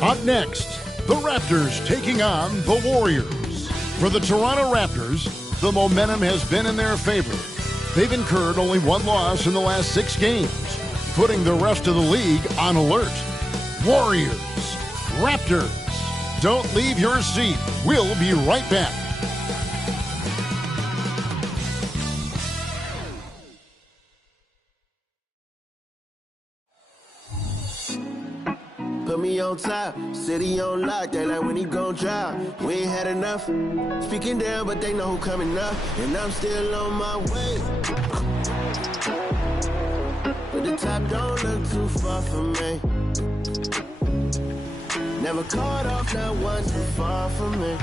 Up next, the Raptors taking on the Warriors. For the Toronto Raptors, the momentum has been in their favor. They've incurred only one loss in the last 6 games, putting the rest of the league on alert. Warriors, Raptors, don't leave your seat. We'll be right back. Put me on top, city on lock, they like when he gon' drop. We ain't had enough, speaking down, but they know who coming up, and I'm still on my way. But the top don't look too far from me. Never caught off, not once too far from me.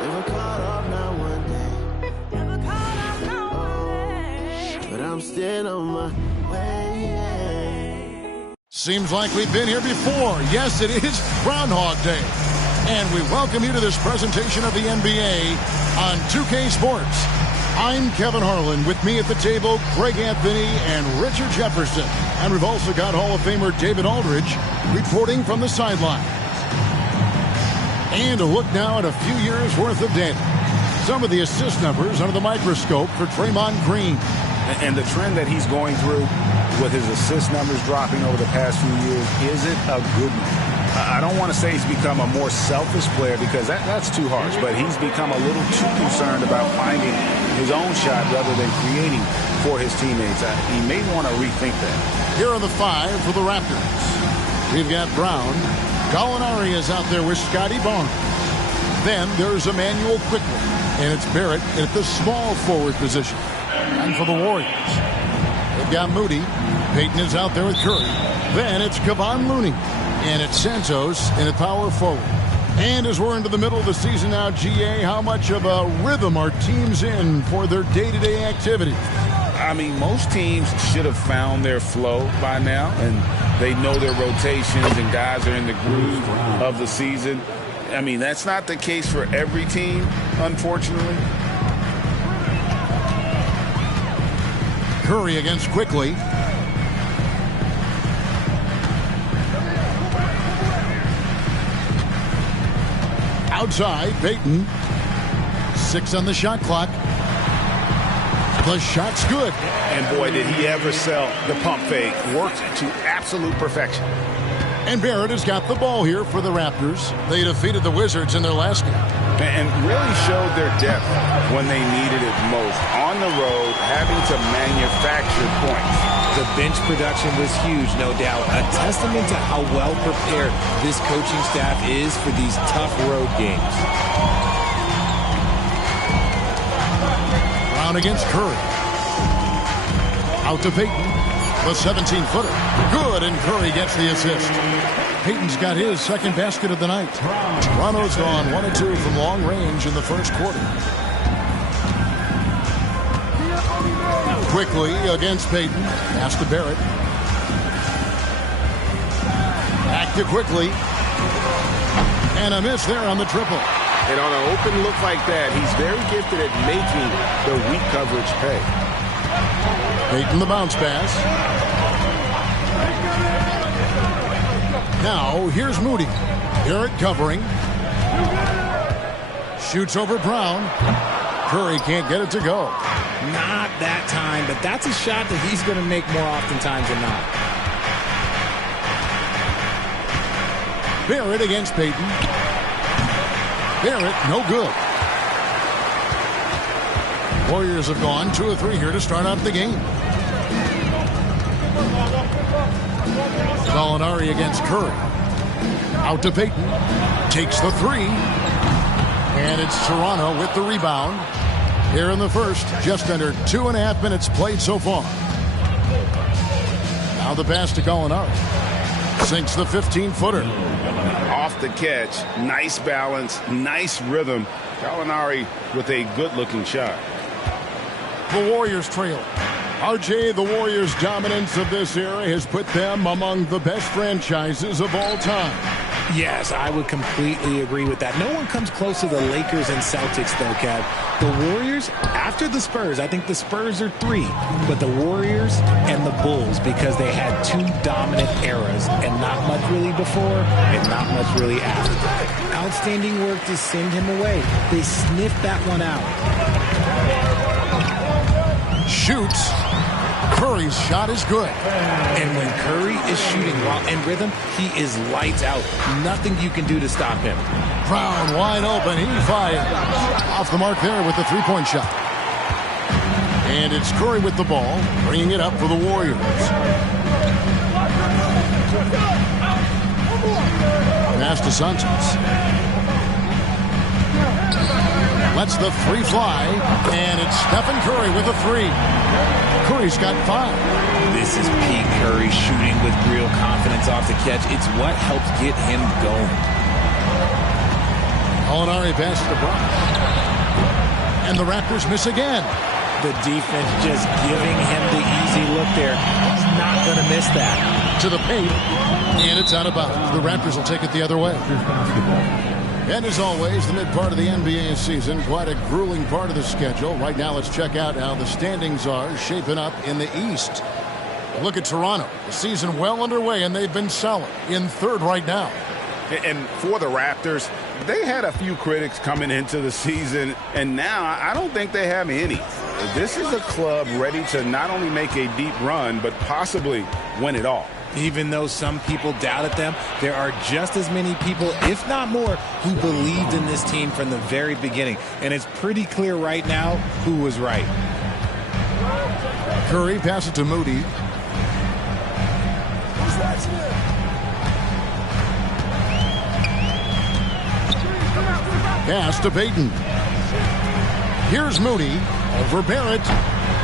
Never caught off, not one day. Never caught off, not one day. But I'm still on my way. Seems like we've been here before. Yes, it is Groundhog Day. And we welcome you to this presentation of the NBA on 2K Sports. I'm Kevin Harlan. With me at the table, Greg Anthony and Richard Jefferson. And we've also got Hall of Famer David Aldridge reporting from the sideline. And a look now at a few years' worth of data. Some of the assist numbers under the microscope for Draymond Green. And the trend that he's going through with his assist numbers dropping over the past few years isn't a good one. I don't want to say he's become a more selfish player because that's too harsh, but he's become a little too concerned about finding his own shot rather than creating for his teammates. He may want to rethink that. Here are the 5 for the Raptors. We've got Brown. Gallinari is out there with Scotty Barnes. Then there's Emmanuel Quickley, and it's Barrett at the small forward position. And for the Warriors, they've got Moody. Payton is out there with Curry. Then it's Kevon Looney. And it's Santos in a power forward. And as we're into the middle of the season now, GA, how much of a rhythm are teams in for their day-to-day activity? I mean, most teams should have found their flow by now, and they know their rotations and guys are in the groove of the season. I mean, that's not the case for every team, unfortunately. Curry against Quickley. Outside, Payton. 6 on the shot clock. The shot's good. And boy, did he ever sell the pump fake. Worked to absolute perfection. And Barrett has got the ball here for the Raptors. They defeated the Wizards in their last game. And really showed their depth when they needed it most. On the road, having to manufacture points. The bench production was huge, no doubt. A testament to how well prepared this coaching staff is for these tough road games. Brown against Curry. Out to Payton. The 17-footer. Good, and Curry gets the assist. Payton's got his second basket of the night. Toronto's gone 1 of 2 from long range in the first quarter. Quickly against Payton. Pass to Barrett. Back to Quickly. And a miss there on the triple. And on an open look like that, he's very gifted at making the weak coverage pay. Payton the bounce pass. Now, here's Moody. Barrett covering. Shoots over Brown. Curry can't get it to go. Not that time, but that's a shot that he's going to make more oftentimes than not. Barrett against Payton. Barrett, no good. Warriors have gone 2 of 3 here to start out the game. Gallinari against Curry. Out to Payton. Takes the 3. And it's Toronto with the rebound. Here in the first, just under 2.5 minutes played so far. Now the pass to Gallinari. Sinks the 15-footer. Off the catch. Nice balance. Nice rhythm. Gallinari with a good-looking shot. The Warriors trail. RJ, the Warriors' dominance of this era has put them among the best franchises of all time. Yes, I would completely agree with that. No one comes close to the Lakers and Celtics, though, Kev. The Warriors, after the Spurs, I think the Spurs are 3, but the Warriors and the Bulls, because they had 2 dominant eras, and not much really before and not much really after. Outstanding work to send him away. They sniffed that one out. Shoots. Curry's shot is good. And when Curry is shooting while in rhythm, he is lights out. Nothing you can do to stop him. Brown wide open. He fires. Off the mark there with the three-point shot. And it's Curry with the ball, bringing it up for the Warriors. Pass to Sanchez. Lets the three fly, and it's Stephen Curry with a 3. Curry's got 5. This is peak Curry shooting with real confidence off the catch. It's what helps get him going. Gallinari passes to Brown. And the Raptors miss again. The defense just giving him the easy look there. He's not going to miss that. To the paint, and it's out of bounds. The Raptors will take it the other way. And as always, the mid part of the NBA season, quite a grueling part of the schedule. Right now, let's check out how the standings are shaping up in the East. Look at Toronto. The season well underway, and they've been solid in 3rd right now. And for the Raptors, they had a few critics coming into the season, and now I don't think they have any. This is a club ready to not only make a deep run, but possibly win it all. Even though some people doubted them, there are just as many people, if not more, who believed in this team from the very beginning. And it's pretty clear right now who was right. Curry passes it to Moody. Pass to Payton. Here's Moody over Barrett.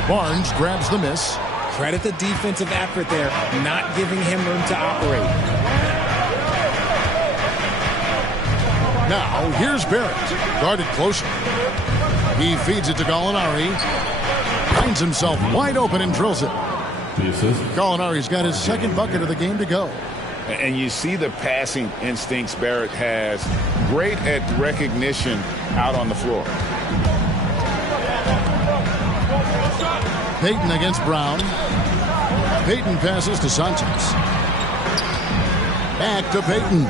Barnes grabs the miss. Credit the defensive effort there, not giving him room to operate. Now, here's Barrett. Guarded closer. He feeds it to Gallinari. Finds himself wide open and drills it. Gallinari's got his 2nd bucket of the game to go. And you see the passing instincts Barrett has. Great at recognition out on the floor. Payton against Brown. Payton passes to Sanchez. Back to Payton.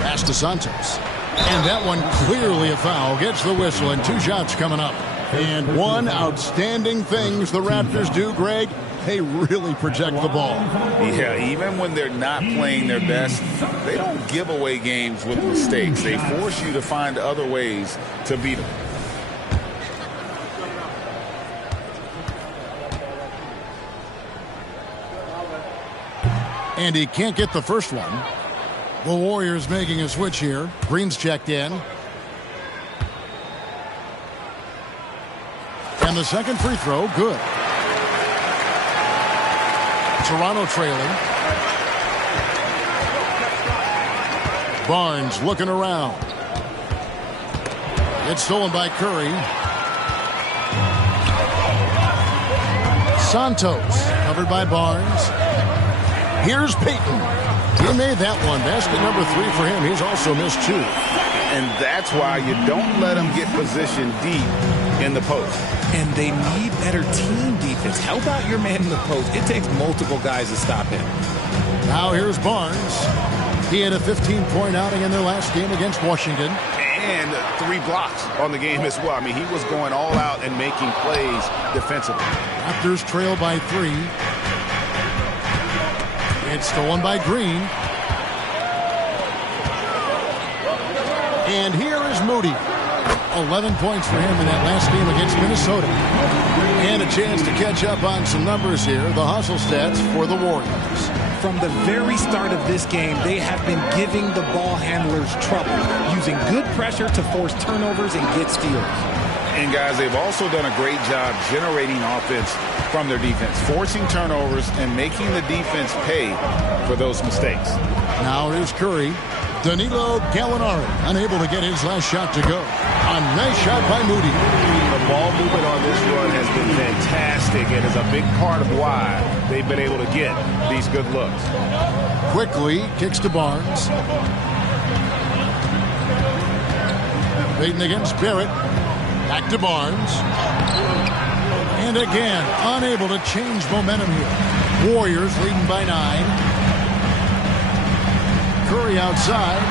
Pass to Sanchez. And that one clearly a foul. Gets the whistle, and 2 shots coming up. And one outstanding things the Raptors do, Greg, they really protect the ball. Yeah, even when they're not playing their best, they don't give away games with mistakes. They force you to find other ways to beat them. And he can't get the first one. The Warriors making a switch here. Green's checked in. And the second free throw, good. Toronto trailing. Barnes looking around. It's stolen by Curry. Santos covered by Barnes. Here's Payton. He made that one. Basket number 3 for him. He's also missed 2. And that's why you don't let them get positioned deep in the post. And they need better team defense. Help out your man in the post. It takes multiple guys to stop him. Now here's Barnes. He had a 15-point outing in their last game against Washington. And 3 blocks on the game as well. I mean, he was going all out and making plays defensively. Raptors trail by 3. It's stolen by Green. And here is Moody. 11 points for him in that last game against Minnesota. And a chance to catch up on some numbers here. The hustle stats for the Warriors. From the very start of this game, they have been giving the ball handlers trouble, using good pressure to force turnovers and get steals. And, guys, they've also done a great job generating offense from their defense, forcing turnovers and making the defense pay for those mistakes. Now here's Curry. Danilo Gallinari unable to get his last shot to go. A nice shot by Moody. The ball movement on this run has been fantastic and is a big part of why they've been able to get these good looks. Quickly kicks to Barnes. Payton against Barrett. Back to Barnes. And again, unable to change momentum here. Warriors leading by 9. Curry outside.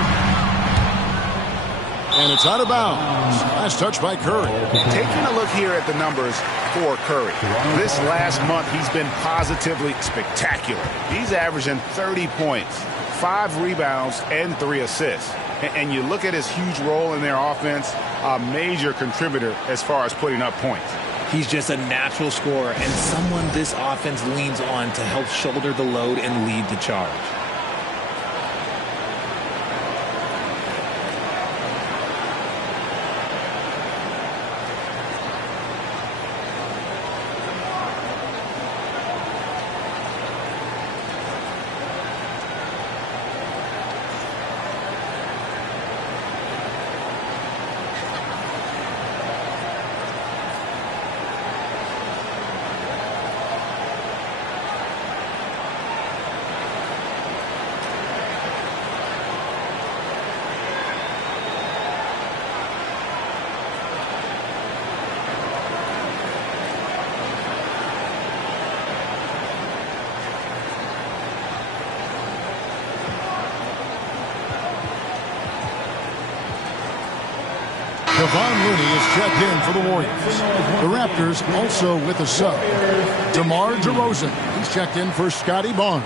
And it's out of bounds. Last touch by Curry. Taking a look here at the numbers for Curry. This last month, he's been positively spectacular. He's averaging 30 points, 5 rebounds, and 3 assists. And you look at his huge role in their offense, a major contributor as far as putting up points. He's just a natural scorer and someone this offense leans on to help shoulder the load and lead the charge. Kevon Looney is checked in for the Warriors. The Raptors also with a sub. DeMar DeRozan. He's checked in for Scotty Barnes.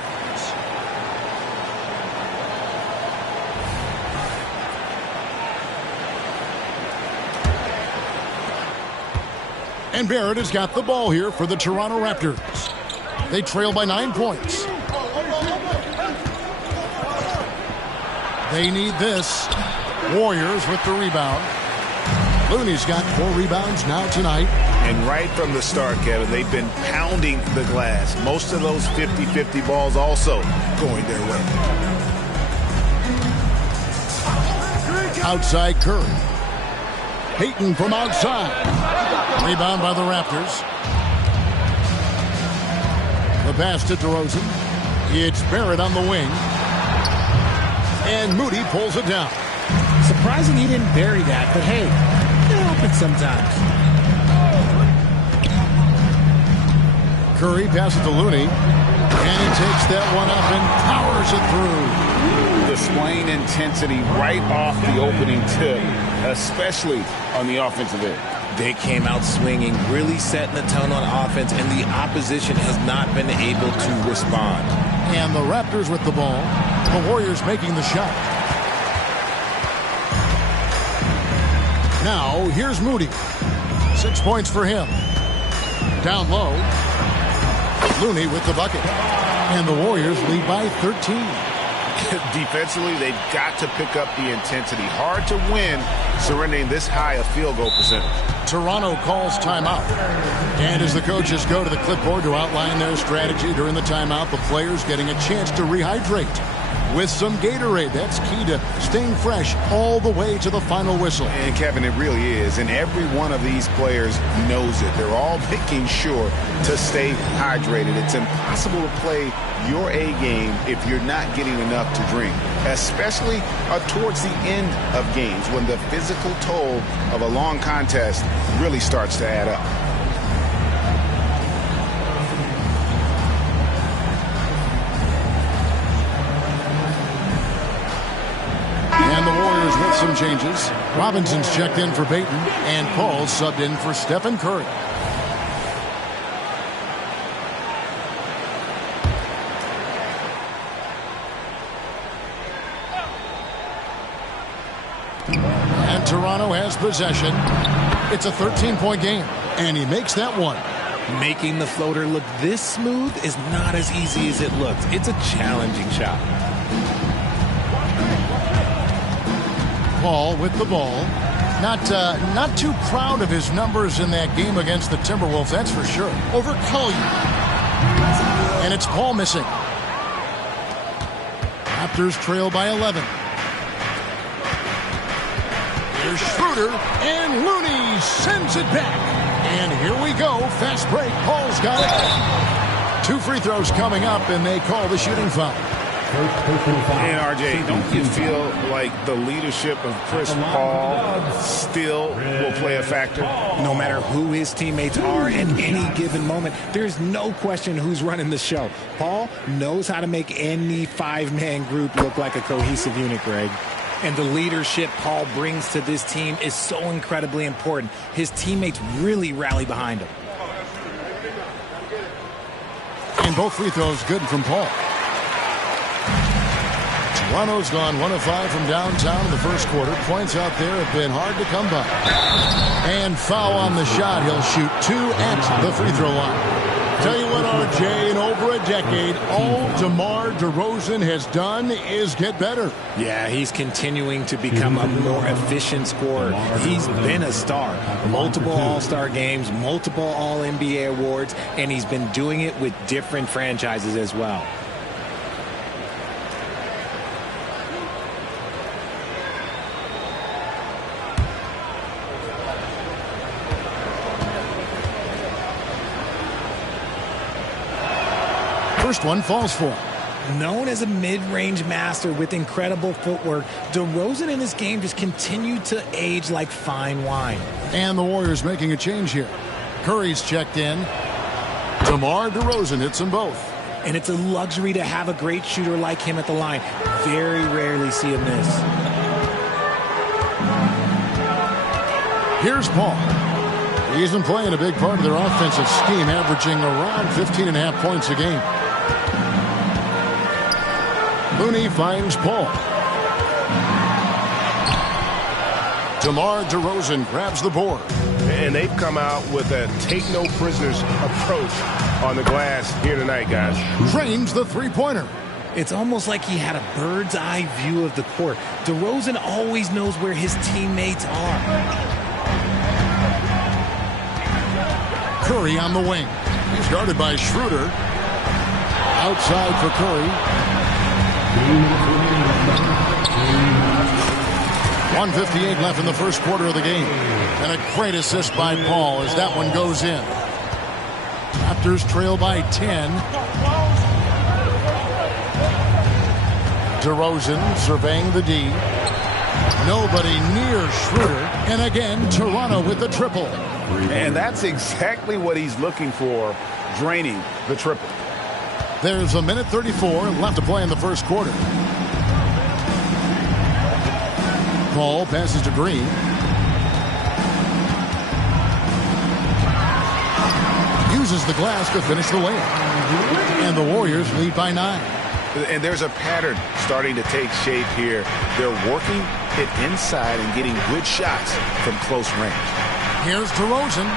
And Barrett has got the ball here for the Toronto Raptors. They trail by 9 points. They need this. Warriors with the rebound. Looney's got 4 rebounds now tonight. And right from the start, Kevin, they've been pounding the glass. Most of those 50-50 balls also going their way. Outside Curry. Payton from outside. Rebound by the Raptors. The pass to DeRozan. It's Barrett on the wing. And Moody pulls it down. Surprising he didn't bury that, but hey, it happens sometimes. Curry passes to Looney. And he takes that one up and powers it through. Displaying intensity right off the opening tip, especially on the offensive end. They came out swinging, really setting the tone on offense, and the opposition has not been able to respond. And the Raptors with the ball. The Warriors making the shot. Now, here's Moody. 6 points for him. Down low. Looney with the bucket. And the Warriors lead by 13. Defensively, they've got to pick up the intensity. Hard to win surrendering this high a field goal percentage. Toronto calls timeout. And as the coaches go to the clipboard to outline their strategy during the timeout, the players getting a chance to rehydrate with some Gatorade. That's key to staying fresh all the way to the final whistle. And Kevin, it really is. And every one of these players knows it. They're all making sure to stay hydrated. It's impossible to play your A game if you're not getting enough to drink, especially towards the end of games when the physical toll of a long contest really starts to add up. And the Warriors with some changes. Robinson's checked in for Payton, and Paul subbed in for Stephen Curry. And Toronto has possession. It's a 13-point game, and he makes that one. Making the floater look this smooth is not as easy as it looks. It's a challenging shot. Paul with the ball. Not too proud of his numbers in that game against the Timberwolves, that's for sure. Over Collier. And it's Paul missing. Raptors trail by 11. Here's Schroeder, and Looney sends it back. And here we go. Fast break. Paul's got it. 2 free throws coming up, and they call the shooting foul. And RJ, don't you feel like the leadership of Chris Paul still will play a factor? No matter who his teammates are at any given moment, there's no question who's running the show. Paul knows how to make any 5-man group look like a cohesive unit, Greg. And the leadership Paul brings to this team is so incredibly important. His teammates really rally behind him. And both free throws good from Paul. Toronto's gone 1 of 5 from downtown in the first quarter. Points out there have been hard to come by. And foul on the shot. He'll shoot 2 at the free throw line. Tell you what, RJ, in over a decade, all DeMar DeRozan has done is get better. Yeah, he's continuing to become a more efficient scorer. He's been a star. Multiple All-Star games, multiple All-NBA awards, and he's been doing it with different franchises as well. First one falls for him. Known as a mid-range master with incredible footwork, DeRozan in this game just continued to age like fine wine. And the Warriors making a change here. Curry's checked in. DeMar DeRozan hits them both. And it's a luxury to have a great shooter like him at the line. Very rarely see him miss. Here's Paul. He's been playing a big part of their offensive scheme, averaging around 15.5 points a game. Looney finds Paul. DeMar DeRozan grabs the board. And they've come out with a take-no-prisoners approach on the glass here tonight, guys. Drains the three-pointer. It's almost like he had a bird's-eye view of the court. DeRozan always knows where his teammates are. Curry on the wing. He's guarded by Schroeder. Outside for Curry. 1:58 left in the first quarter of the game. And a great assist by Paul as that one goes in. Raptors trail by 10. DeRozan surveying the D. Nobody near Schroeder. And again, Toronto with the triple. And that's exactly what he's looking for, draining the triple. There's a minute 34 left to play in the first quarter. Paul passes to Green. Uses the glass to finish the layup. And the Warriors lead by 9. And there's a pattern starting to take shape here. They're working it inside and getting good shots from close range. Here's DeRozan.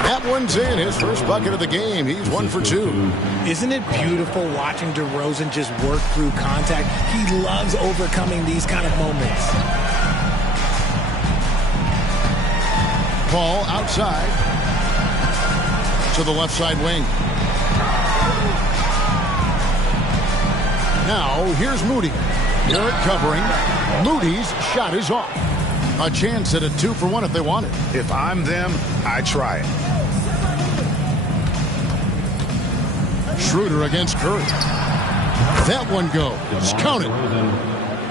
That one's in. His first bucket of the game. He's 1 for 2. Isn't it beautiful watching DeRozan just work through contact? He loves overcoming these kind of moments. Paul outside to the left side wing. Now here's Moody. Garrett covering. Moody's shot is off. A chance at a 2 for 1 if they want it. If I'm them, I try it. Schroeder against Curry. That one goes. Count it.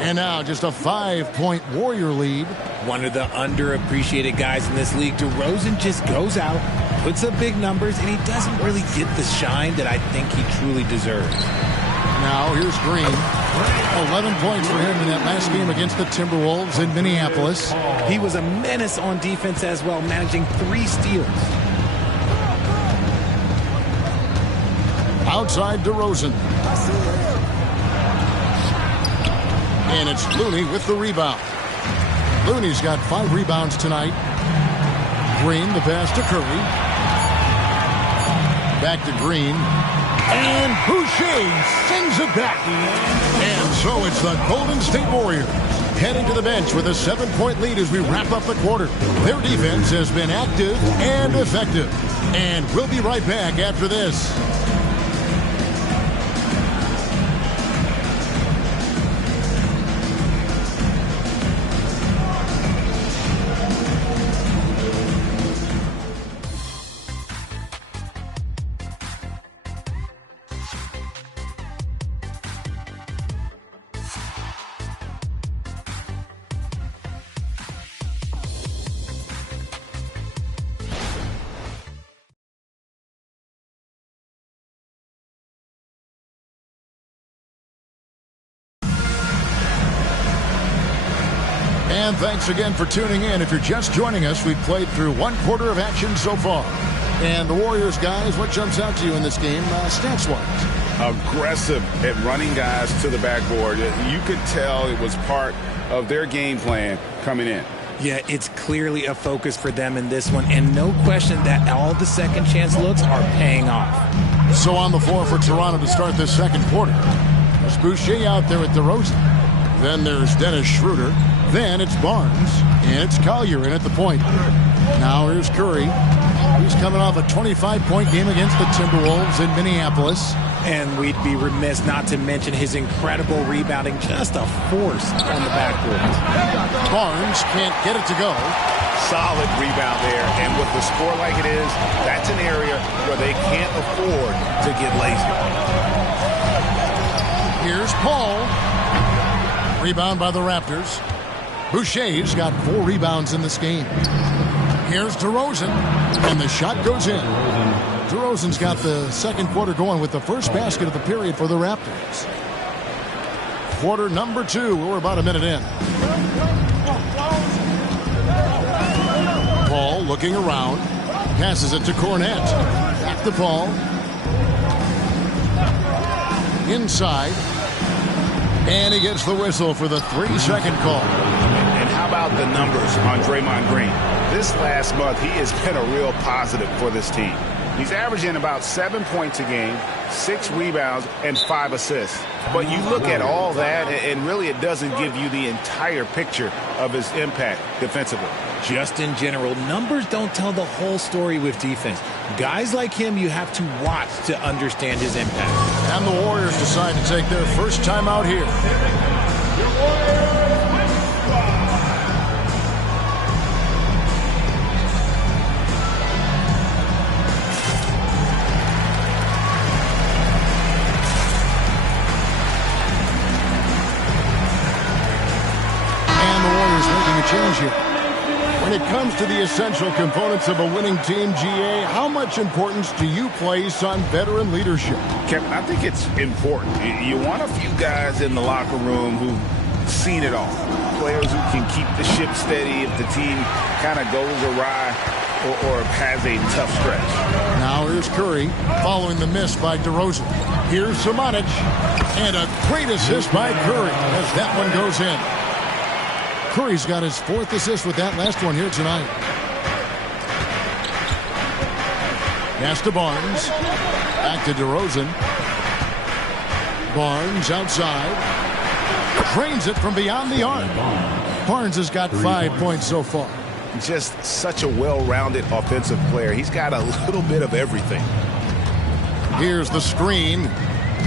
And now just a 5-point Warrior lead. One of the underappreciated guys in this league. DeRozan just goes out, puts up big numbers, and he doesn't really get the shine that I think he truly deserves. Now here's Green. 11 points for him in that last game against the Timberwolves in Minneapolis. He was a menace on defense as well, managing 3 steals. Outside DeRozan. And it's Looney with the rebound. Looney's got 5 rebounds tonight. Green, the pass to Curry. Back to Green. And Boucher sends it back. And so it's the Golden State Warriors heading to the bench with a 7-point lead as we wrap up the quarter. Their defense has been active and effective. And we'll be right back after this. And thanks again for tuning in. If you're just joining us, we've played through one quarter of action so far. And the Warriors, guys, what jumps out to you in this game, stats-wise? Aggressive at running guys to the backboard. You could tell it was part of their game plan coming in. Yeah, it's clearly a focus for them in this one, and no question that all the second chance looks are paying off. So on the floor for Toronto to start this second quarter. There's Boucher out there with DeRozan. Then there's Dennis Schroeder. Then it's Barnes. And it's Collier in at the point. Now here's Curry. He's coming off a 25-point game against the Timberwolves in Minneapolis. And we'd be remiss not to mention his incredible rebounding, just a force on the backboard. Barnes can't get it to go. Solid rebound there, and with the score like it is, that's an area where they can't afford to get lazy. Here's Paul. Rebound by the Raptors. Boucher's got 4 rebounds in this game. Here's DeRozan, and the shot goes in. DeRozan's got the second quarter going with the first basket of the period for the Raptors. Quarter number 2. We're about a minute in. Paul looking around. Passes it to Cornette. Back to Paul. Inside. And he gets the whistle for the 3-second call. And how about the numbers on Draymond Green? This last month, he has been a real positive for this team. He's averaging about 7 points a game, 6 rebounds, and 5 assists. But you look at all that, and really it doesn't give you the entire picture of his impact defensively. Just in general, numbers don't tell the whole story with defense. Guys like him, you have to watch to understand his impact. And the Warriors decide to take their first time out here. And the Warriors making a change here. When it comes to the essential components of a winning team, GA, how much importance do you place on veteran leadership? Kevin, I think it's important. You want a few guys in the locker room who've seen it all. Players who can keep the ship steady if the team kind of goes awry or has a tough stretch. Now here's Curry following the miss by DeRozan. Here's Samanic. And a great assist by Curry as that one goes in. Curry's got his 4th assist with that last one here tonight. Pass to Barnes. Back to DeRozan. Barnes outside. Drains it from beyond the arc. Barnes has got 5 points so far. Just such a well-rounded offensive player. He's got a little bit of everything. Here's the screen.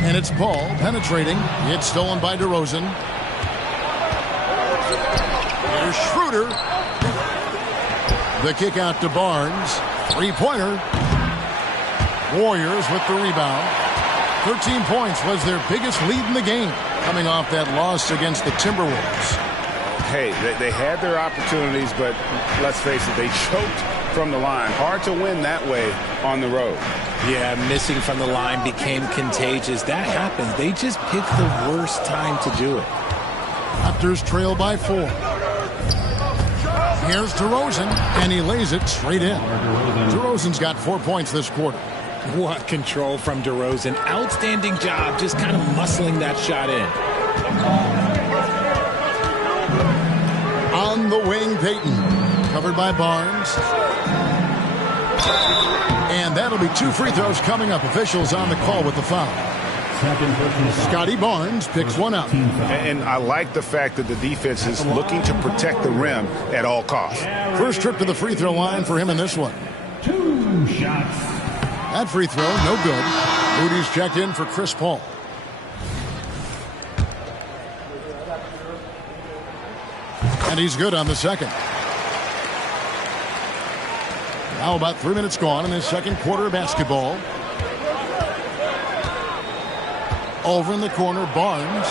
And it's Paul penetrating. It's stolen by DeRozan. Here's Schroeder. The kick out to Barnes. 3-pointer. Warriors with the rebound. 13 points was their biggest lead in the game, coming off that loss against the Timberwolves. Hey, they had their opportunities, but let's face it, they choked from the line. Hard to win that way on the road. Yeah, missing from the line became contagious. That happens. They just picked the worst time to do it. Raptors trail by 4. Here's DeRozan, and he lays it straight in. DeRozan's got 4 points this quarter. What control from DeRozan. Outstanding job just kind of muscling that shot in. On the wing, Payton. Covered by Barnes. And that'll be 2 free throws coming up. Officials on the call with the foul. Scotty Barnes picks one up. And I like the fact that the defense is looking to protect the rim at all costs. First trip to the free throw line for him in this one. 2 shots. That free throw, no good. Moody's checked in for Chris Paul. And he's good on the second. Now about 3 minutes gone in this second quarter of basketball. Over in the corner, Barnes.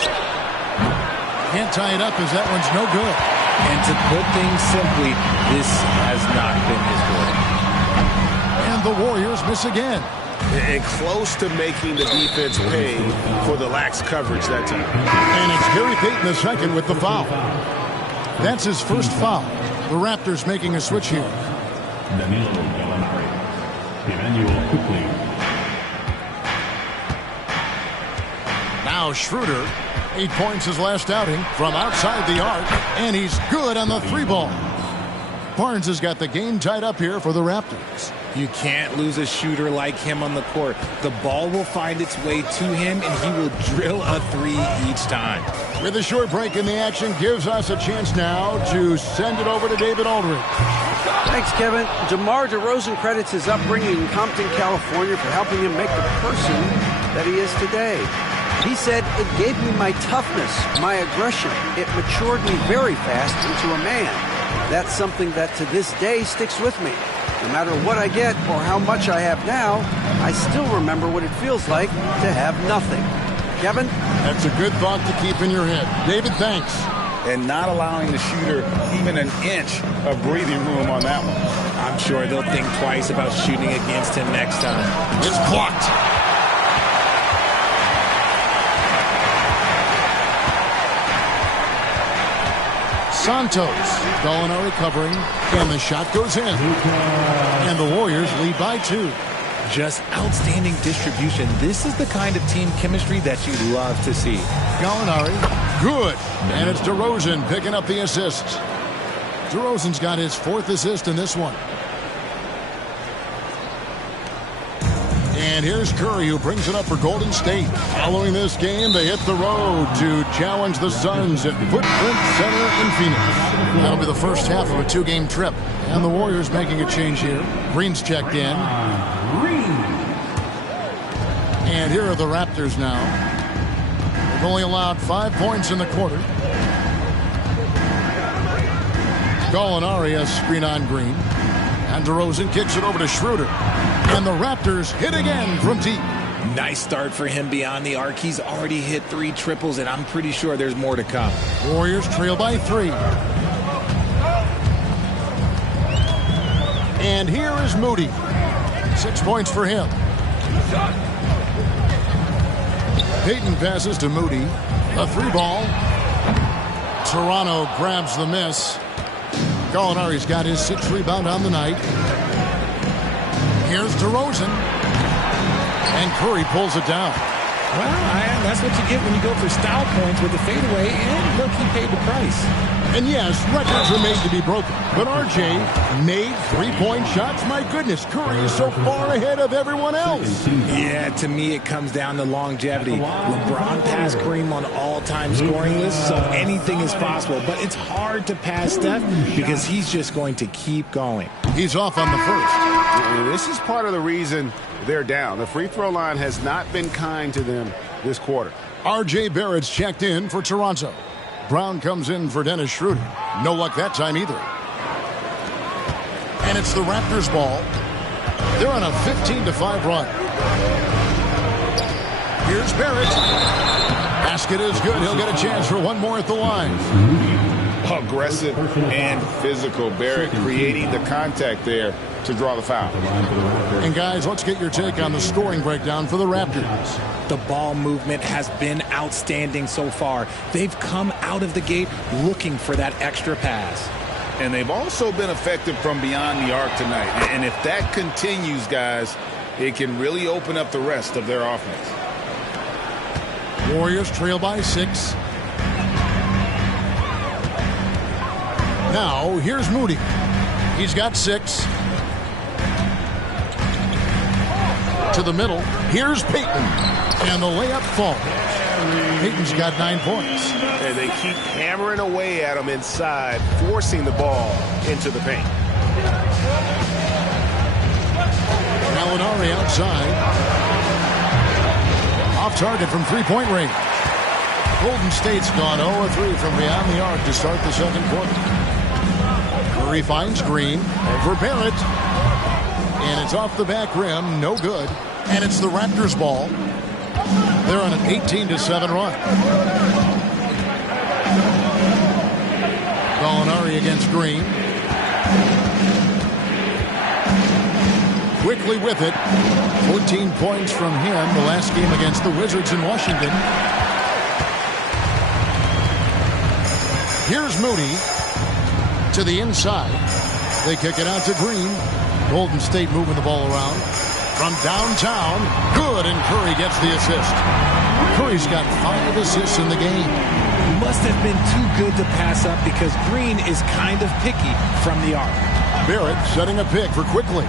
Can't tie it up as that one's no good. And to put things simply, this has not been his day. And the Warriors miss again. And close to making the defense pay for the lax coverage that time. And it's Gary Payton II with the foul. That's his first foul. The Raptors making a switch here. Danilo Gallinari. Emmanuel quickly. Now Schroeder. 8 points his last outing from outside the arc. And he's good on the 3-ball. Barnes has got the game tied up here for the Raptors. You can't lose a shooter like him on the court. The ball will find its way to him, and he will drill a 3 each time. With a short break in the action, gives us a chance now to send it over to David Aldridge. Thanks, Kevin. DeMar DeRozan credits his upbringing in Compton, California for helping him make the person that he is today. He said, "It gave me my toughness, my aggression. It matured me very fast into a man. That's something that to this day sticks with me. No matter what I get or how much I have now, I still remember what it feels like to have nothing." Kevin? That's a good thought to keep in your head. David, thanks. And not allowing the shooter even an inch of breathing room on that one. I'm sure they'll think twice about shooting against him next time. It's blocked. Santos. Gallinari covering, and the shot goes in. And the Warriors lead by 2. Just outstanding distribution. This is the kind of team chemistry that you love to see. Gallinari, good. And it's DeRozan picking up the assists. DeRozan's got his 4th assist in this one. And here's Curry, who brings it up for Golden State. Following this game, they hit the road to challenge the Suns at Footprint Center in Phoenix. That'll be the first half of a 2-game trip. And the Warriors making a change here. Green's checked in. And here are the Raptors now. They've only allowed 5 points in the quarter. Gallinari has screen on Green. And DeRozan kicks it over to Schroeder. And the Raptors hit again from deep. Nice start for him beyond the arc. He's already hit 3 triples, and I'm pretty sure there's more to come. Warriors trail by 3. And here is Moody. 6 points for him. Payton passes to Moody. A 3-ball. Toronto grabs the miss. Gallinari's got his 6th rebound on the night. Here's DeRozan. And Curry pulls it down. Well, that's what you get when you go for style points with the fadeaway. And look, he paid the price. And yes, records are made to be broken. But RJ made 3-point shots. My goodness, Curry is so far ahead of everyone else. Yeah, to me it comes down to longevity. LeBron passed Kareem on all-time scoring lists, so anything is possible. But it's hard to pass Steph because he's just going to keep going. He's off on the first. This is part of the reason they're down. The free throw line has not been kind to them this quarter. R.J. Barrett's checked in for Toronto. Brown comes in for Dennis Schroeder. No luck that time either. And it's the Raptors ball. They're on a 15-5 run. Here's Barrett. Basket is good. He'll get a chance for one more at the line. Aggressive and physical. Barrett creating the contact there to draw the foul. And guys, let's get your take on the scoring breakdown for the Raptors. The ball movement has been outstanding so far. They've come out of the gate looking for that extra pass. And they've also been effective from beyond the arc tonight. And if that continues, guys, it can really open up the rest of their offense. Warriors trail by 6. Now, here's Moody. He's got 6. To the middle. Here's Payton. And the layup falls. Payton's got 9 points. And they keep hammering away at him inside, forcing the ball into the paint. Gallinari outside. Off target from 3-point range. Golden State's gone 0-3 from beyond the arc to start the second quarter. Curry finds Green over Barrett. And it's off the back rim. No good. And it's the Raptors ball. They're on an 18-7 run. Gallinari against Green. Quickly with it. 14 points from him the last game against the Wizards in Washington. Here's Moody. to the inside. They kick it out to Green. Golden State moving the ball around. From downtown, good, and Curry gets the assist. Curry's got 5 assists in the game. Must have been too good to pass up because Green is kind of picky from the arc. Barrett setting a pick for Quickly.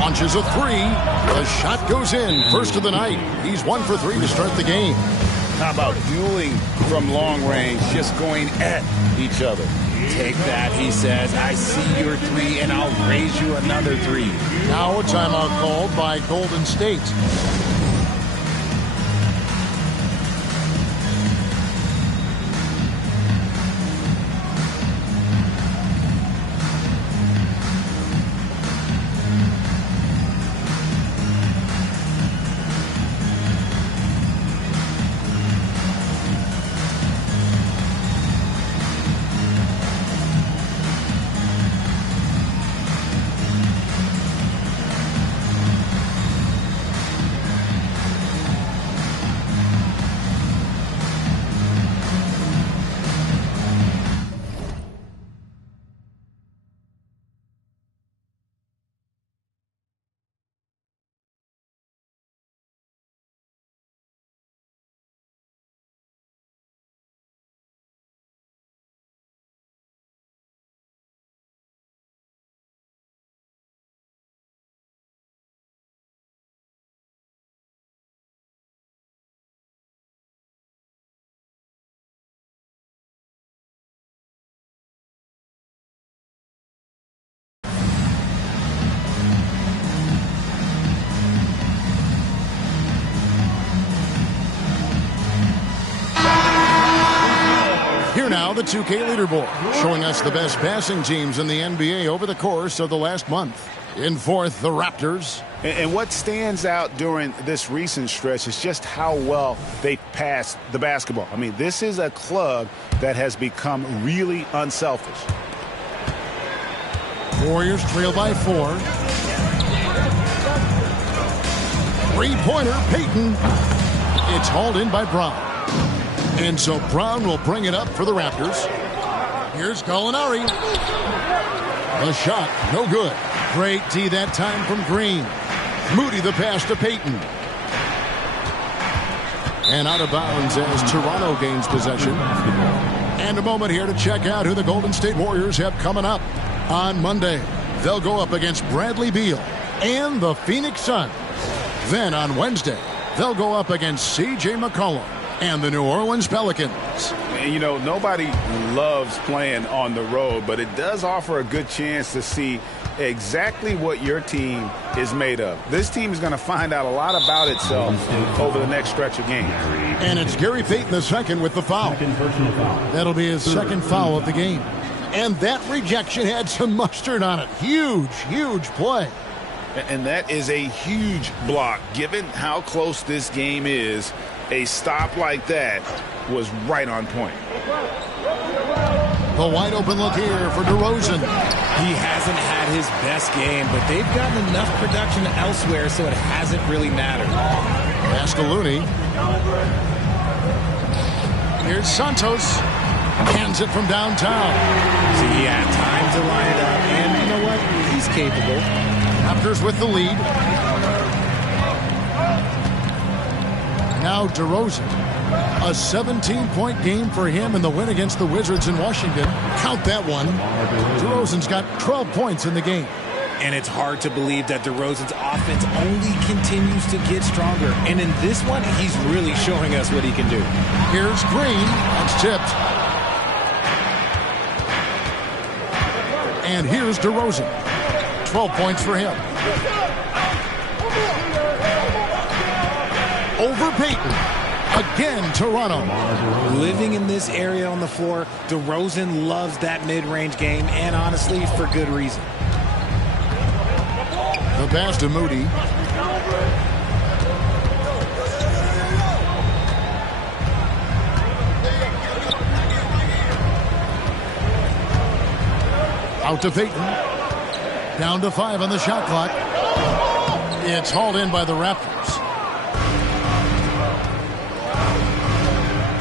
Launches a 3. The shot goes in. First of the night. He's 1 for 3 to start the game. How about dueling from long range, just going at each other? Take that, he says. I see your 3, and I'll raise you another 3. Now a timeout called by Golden State. Here now, the 2K leaderboard, showing us the best passing teams in the NBA over the course of the last month. In fourth, the Raptors. And what stands out during this recent stretch is just how well they pass the basketball. I mean, this is a club that has become really unselfish. Warriors trail by 4. Three-pointer, Payton. It's hauled in by Brown. And so Brown will bring it up for the Raptors. Here's Gallinari. The shot, no good. Great D that time from Green. Moody the pass to Payton. And out of bounds as Toronto gains possession. And a moment here to check out who the Golden State Warriors have coming up. On Monday, they'll go up against Bradley Beal and the Phoenix Suns. Then on Wednesday, they'll go up against C.J. McCollum and the New Orleans Pelicans. And, you know, nobody loves playing on the road, but it does offer a good chance to see exactly what your team is made of. This team is going to find out a lot about itself over the next stretch of games. And it's Gary Payton II with the foul. That'll be his second foul of the game. And that rejection had some mustard on it. Huge, huge play. And that is a huge block. Given how close this game is, a stop like that was right on point. The wide open look here for DeRozan. He hasn't had his best game, but they've gotten enough production elsewhere, so it hasn't really mattered. Pass to Looney. Here's Santos. Hands it from downtown. See, he had time to line it up, and you know what? He's capable. Raptors with the lead. Now DeRozan. A 17-point game for him in the win against the Wizards in Washington. Count that one. DeRozan's got 12 points in the game. And it's hard to believe that DeRozan's offense only continues to get stronger. And in this one, he's really showing us what he can do. Here's Green. That's tipped. And here's DeRozan. 12 points for him. Over Payton. Again, Toronto. Living in this area on the floor, DeRozan loves that mid-range game, and honestly, for good reason. The pass to Moody. Out to Payton. Down to 5 on the shot clock. It's hauled in by the Raptors.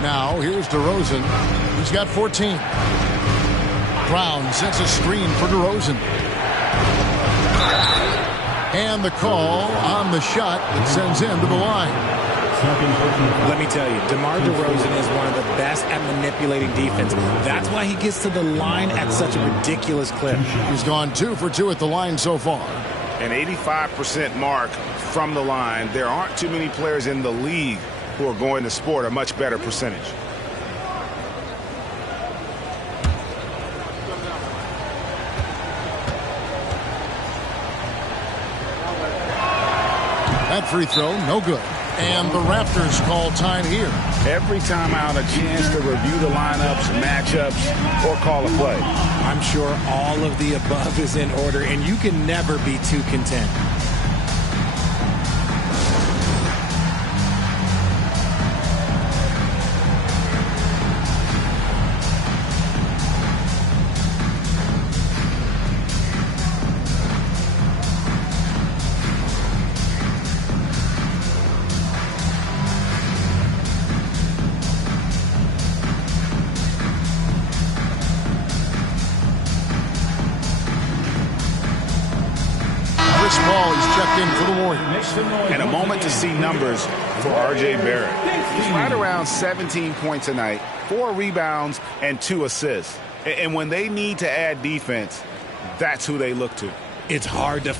Now, here's DeRozan. He's got 14. Brown sets a screen for DeRozan. And the call on the shot that sends him to the line. Let me tell you, DeMar DeRozan is one of the best at manipulating defense. That's why he gets to the line at such a ridiculous clip. He's gone 2 for 2 at the line so far. An 85% mark from the line. There aren't too many players in the league who are going to sport a much better percentage. That free throw, no good. And the Raptors call time here. Every time out, a chance to review the lineups, matchups, or call a play. I'm sure all of the above is in order, and you can never be too content. Chris Paul is checked in for the Warriors. And a moment to see numbers for R.J. Barrett. He's right around 17 points a night, 4 rebounds, and 2 assists. And when they need to add defense, that's who they look to. It's hard to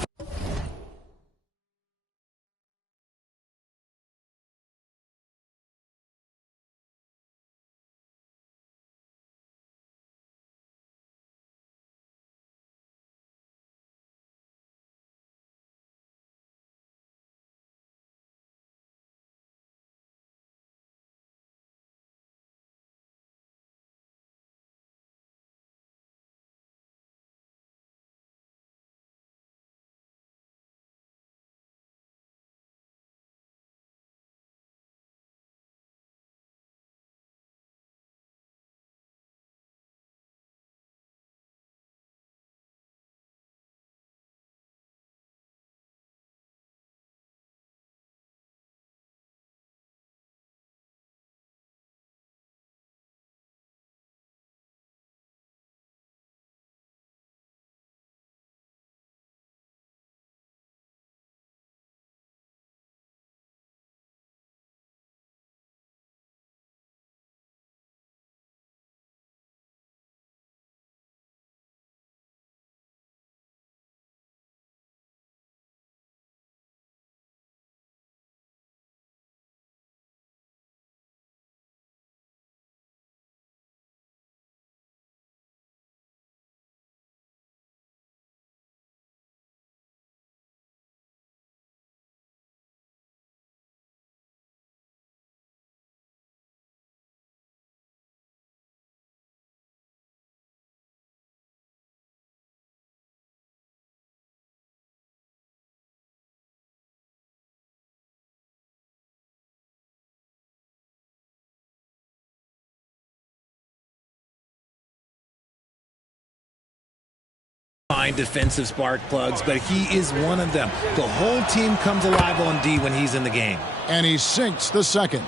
find defensive spark plugs, but he is one of them. The whole team comes alive on D when he's in the game. And he sinks the second.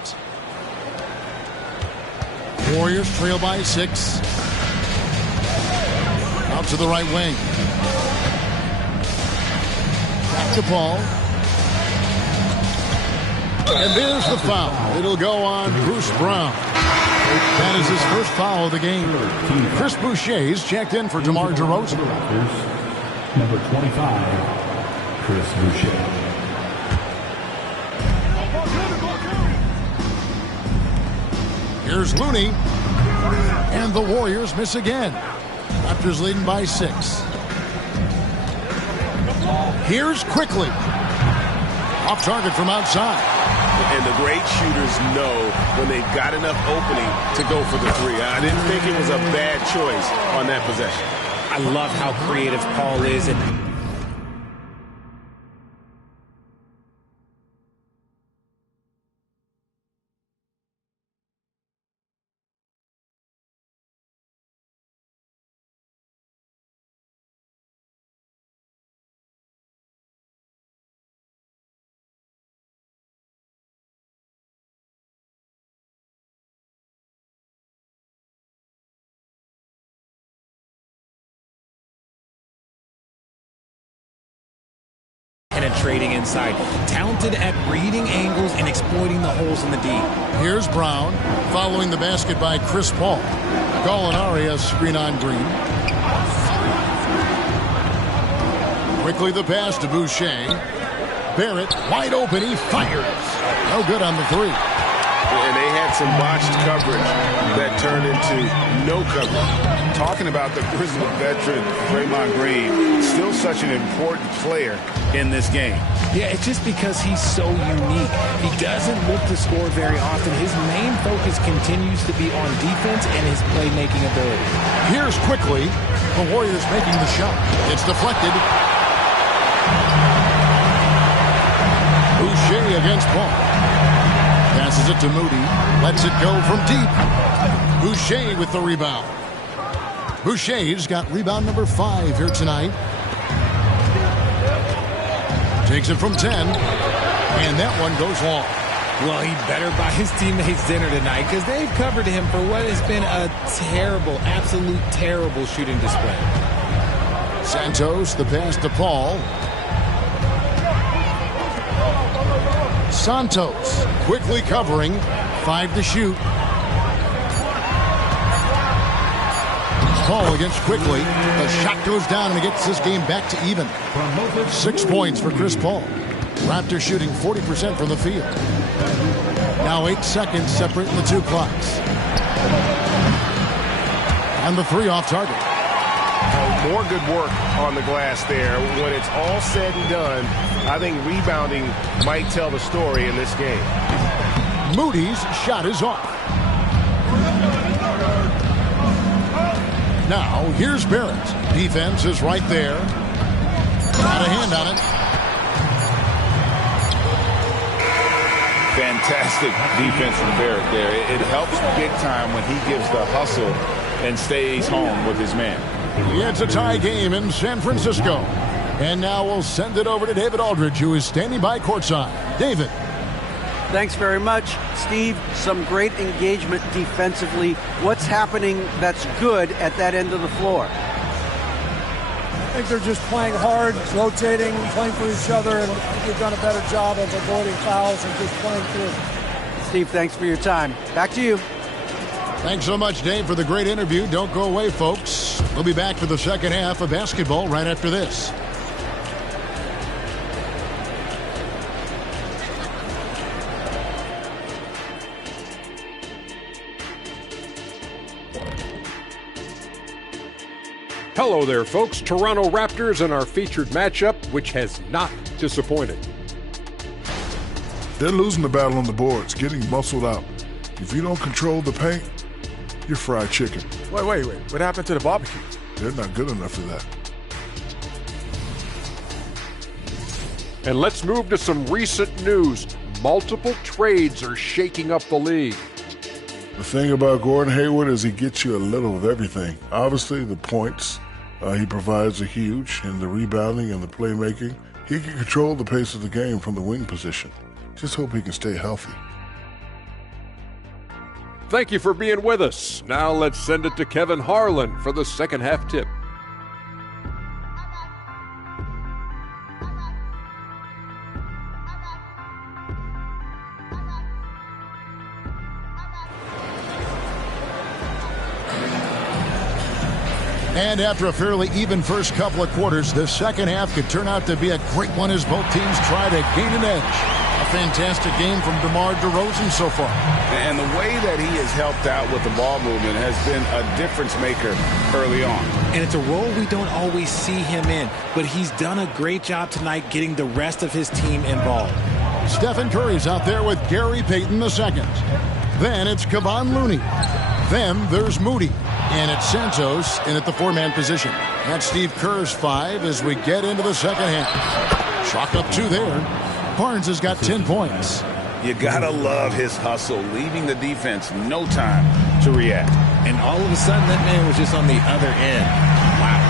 Warriors trail by 6. Out to the right wing. Back to Paul. And there's the foul. It'll go on Bruce Brown. That is his first foul of the game. Chris Boucher's checked in for DeMar DeRozan. Number 25, Chris Boucher. Here's Looney. And the Warriors miss again. Raptors leading by 6. Here's Quickly. Off target from outside. And the great shooters know when they've got enough opening to go for the 3. I didn't think it was a bad choice on that possession. I love how creative Paul is, and penetrating inside. Talented at reading angles and exploiting the holes in the D. Here's Brown following the basket by Chris Paul. Gallinari has screen on Green. Quickly the pass to Boucher. Barrett wide open. He fires. No good on the three. And they had some botched coverage that turned into no coverage. Talking about the Grizzlies veteran, Draymond Green, still such an important player in this game. Yeah, it's just because he's so unique. He doesn't look to score very often. His main focus continues to be on defense and his playmaking ability. Here's quickly the Warriors making the shot. It's deflected. Boucher against Paul. Passes it to Moody. Lets it go from deep. Boucher with the rebound. Boucher's got rebound number 5 here tonight. Takes it from 10. And that one goes long. Well, he better buy his teammates dinner tonight because they've covered him for what has been a terrible, absolute terrible shooting display. Santos, the pass to Paul. Santos quickly covering. 5 to shoot. Paul against Quickly. The shot goes down and it gets this game back to even. 6 points for Chris Paul. Raptors shooting 40% from the field. Now 8 seconds separating the two clocks. And the 3 off target. More good work on the glass there. When it's all said and done, I think rebounding might tell the story in this game. Moody's shot is off. Now, here's Barrett. Defense is right there. Got a hand on it. Fantastic defense from Barrett there. It helps big time when he gives the hustle and stays home with his man. It's a tie game in San Francisco. And now we'll send it over to David Aldridge, who is standing by courtside. David. Thanks very much, Steve. Some great engagement defensively. What's happening that's good at that end of the floor? I think they're just playing hard, rotating, playing for each other, and I think they've done a better job of avoiding fouls and just playing through. Steve, thanks for your time. Back to you. Thanks so much, Dave, for the great interview. Don't go away, folks. We'll be back for the second half of basketball right after this. Hello there, folks. Toronto Raptors and our featured matchup, which has not disappointed. They're losing the battle on the boards, getting muscled out. If you don't control the paint, you're fried chicken. Wait. What happened to the barbecue? They're not good enough for that. And let's move to some recent news. Multiple trades are shaking up the league. The thing about Gordon Hayward is he gets you a little of everything. Obviously, the points he provides are huge, and the rebounding and the playmaking. He can control the pace of the game from the wing position. Just hope he can stay healthy. Thank you for being with us. Now let's send it to Kevin Harlan for the second half tip. And after a fairly even first couple of quarters, the second half could turn out to be a great one as both teams try to gain an edge. A fantastic game from DeMar DeRozan so far. And the way that he has helped out with the ball movement has been a difference maker early on. And it's a role we don't always see him in, but he's done a great job tonight getting the rest of his team involved. Stephen Curry's out there with Gary Payton II. Then it's Kevon Looney. Then there's Moody. And it's Santos in at the 4-man position. That's Steve Kerr's 5 as we get into the second half. Chalk up 2 there. Barnes has got 10 points. You gotta love his hustle, leaving the defense no time to react. And all of a sudden, that man was just on the other end. Wow.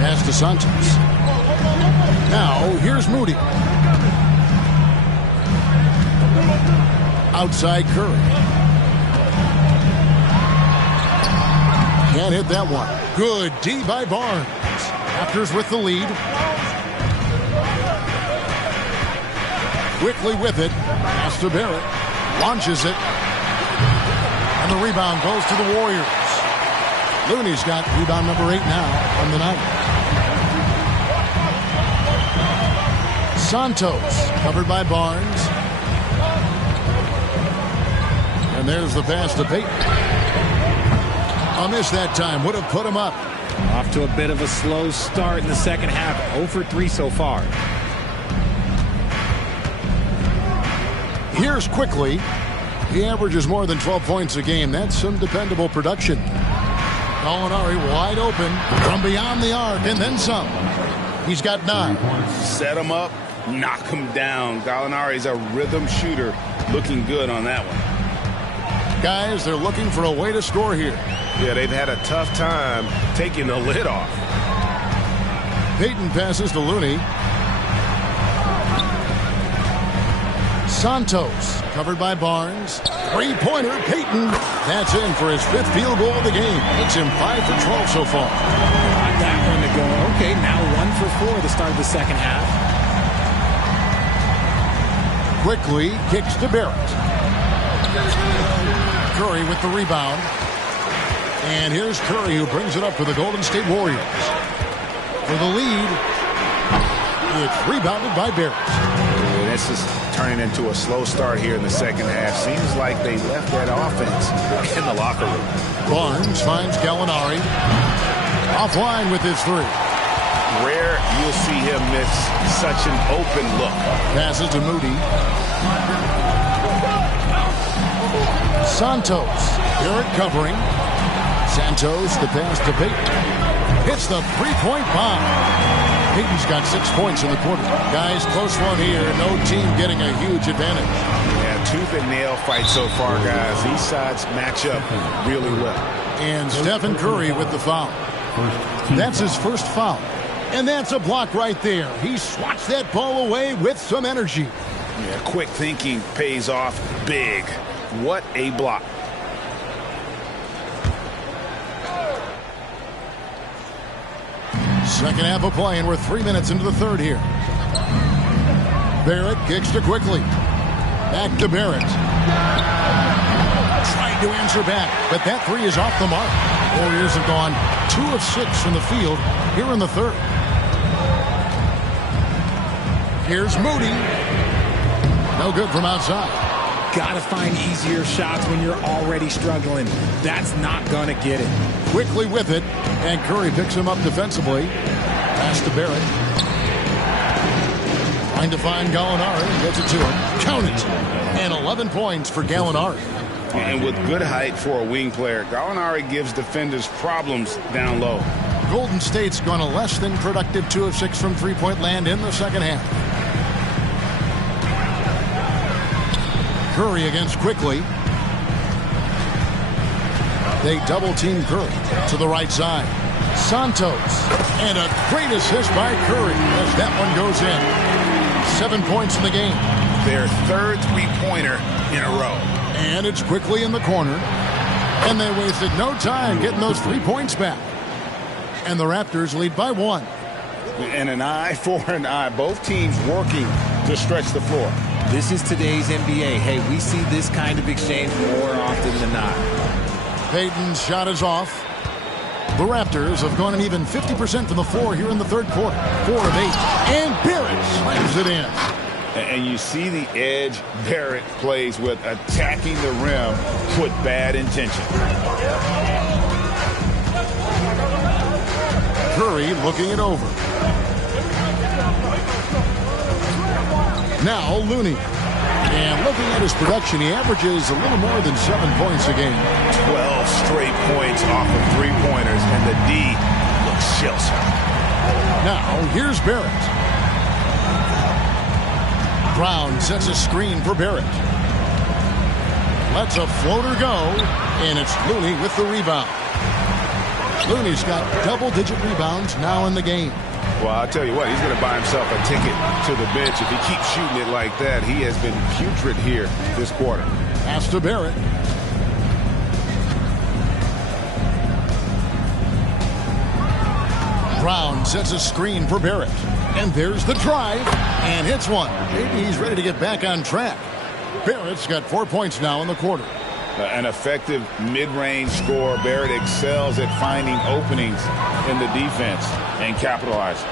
Pass to Santos. Now, here's Moody. Outside Curry. Can't hit that one. Good D by Barnes. Raptors with the lead. Quickly with it. Pass to Barrett. Launches it. And the rebound goes to the Warriors. Looney's got rebound number 8 now on the night. Santos covered by Barnes. And there's the pass to Payton. A miss that time would have put him up. Off to a bit of a slow start in the second half. 0 for 3 so far. Here's Quickly. He averages more than 12 points a game. That's some dependable production. Gallinari wide open from beyond the arc and then some. He's got 9. Set him up, knock him down. Gallinari's a rhythm shooter. Looking good on that one. Guys, they're looking for a way to score here. Yeah, they've had a tough time taking the lid off. Payton passes to Looney. Santos covered by Barnes. Three-pointer, Payton. That's in for his 5th field goal of the game. Makes him 5 for 12 so far. Got that one to go. Okay, now 1 for 4 to start the second half. Quickly kicks to Barrett. Curry with the rebound. And here's Curry who brings it up for the Golden State Warriors. For the lead, it's rebounded by Barrett. This is turning into a slow start here in the second half. Seems like they left that offense in the locker room. Barnes finds Gallinari. Offline with his 3. Rare you'll see him miss such an open look. Passes to Moody. Santos. Barrett covering. Santos, the pass to Payton. Hits the 3-point bomb. Payton's got 6 points in the quarter. Guys, close one here. No team getting a huge advantage. Yeah, tooth and nail fight so far, guys. These sides match up really well. And Stephen Curry with the foul. That's his first foul. And that's a block right there. He swats that ball away with some energy. Yeah, quick thinking pays off big. What a block. Second half of play, and we're 3 minutes into the third here. Barrett kicks to Quickly. Back to Barrett. Trying to answer back, but that 3 is off the mark. Warriors have gone 2 of 6 from the field here in the third. Here's Moody. No good from outside. Gotta find easier shots when you're already struggling. That's not gonna get it. Quickly with it, and Curry picks him up defensively. Pass to Barrett. Trying to find Gallinari. Gets it to him. Count it. And 11 points for Gallinari. And with good height for a wing player, Gallinari gives defenders problems down low. Golden State's gone a less than productive 2 of 6 from three-point land in the second half. Curry against Quickly. They double-team Curry to the right side. Santos. And a great assist by Curry as that one goes in. 7 points in the game. Their 3rd three-pointer in a row. And it's Quickly in the corner. And they wasted no time getting those 3 points back. And the Raptors lead by 1. And an eye for an eye. Both teams working to stretch the floor. This is today's NBA. Hey, we see this kind of exchange more often than not. Payton's shot is off. The Raptors have gone an even 50% from the floor here in the third quarter. 4 of 8. And Barrett slams it in. And you see the edge Barrett plays with, attacking the rim with bad intention. Curry looking it over. Now Looney. And looking at his production, he averages a little more than 7 points a game. 12 straight points off of 3-pointers, and the D looks shell-shocked. Now here's Barrett. Brown sets a screen for Barrett. Lets a floater go, and it's Looney with the rebound. Looney's got double-digit rebounds now in the game. Well, I'll tell you what, he's going to buy himself a ticket to the bench. If he keeps shooting it like that, he has been putrid here this quarter. Pass to Barrett. Brown sets a screen for Barrett. And there's the drive. And hits one. Maybe he's ready to get back on track. Barrett's got 4 points now in the quarter. An effective mid-range scorer. Barrett excels at finding openings in the defense and capitalizing.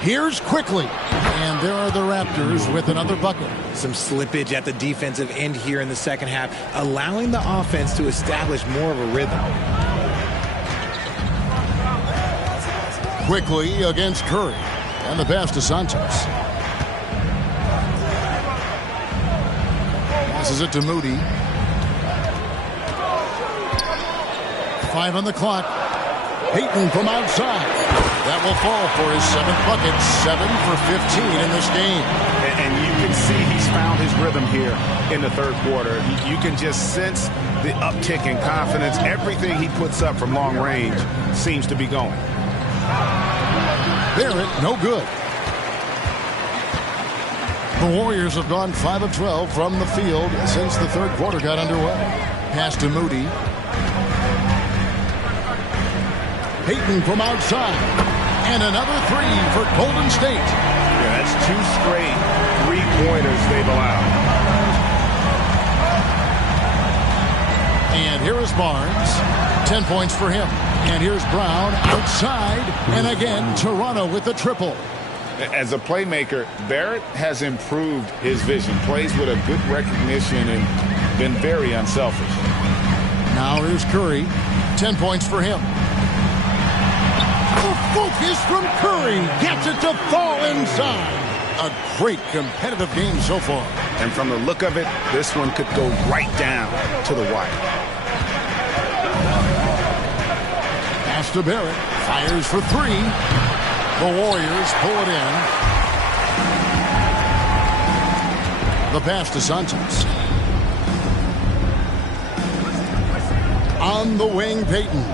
Here's Quickly. And there are the Raptors with another bucket. Some slippage at the defensive end here in the second half, allowing the offense to establish more of a rhythm. Quickly against Curry. And the pass to Santos. Passes it to Moody. 5 on the clock. Payton from outside. That will fall for his 7th bucket. 7 for 15 in this game. And you can see he's found his rhythm here in the third quarter. You can just sense the uptick in confidence. Everything he puts up from long range seems to be going. Barrett, no good. The Warriors have gone 5 of 12 from the field since the third quarter got underway. Pass to Moody. Payton from outside. And another 3 for Golden State. Yeah, that's 2 straight three-pointers they've allowed. And here is Barnes. 10 points for him. And here's Brown outside. And again, Toronto with the triple. As a playmaker, Barrett has improved his vision. Plays with a good recognition and been very unselfish. Now here's Curry. 10 points for him. Focus from Curry. Gets it to fall inside. A great competitive game so far. And from the look of it, this one could go right down to the wire. Pass to Barrett. Fires for 3. The Warriors pull it in. The pass to Santos. On the wing, Payton.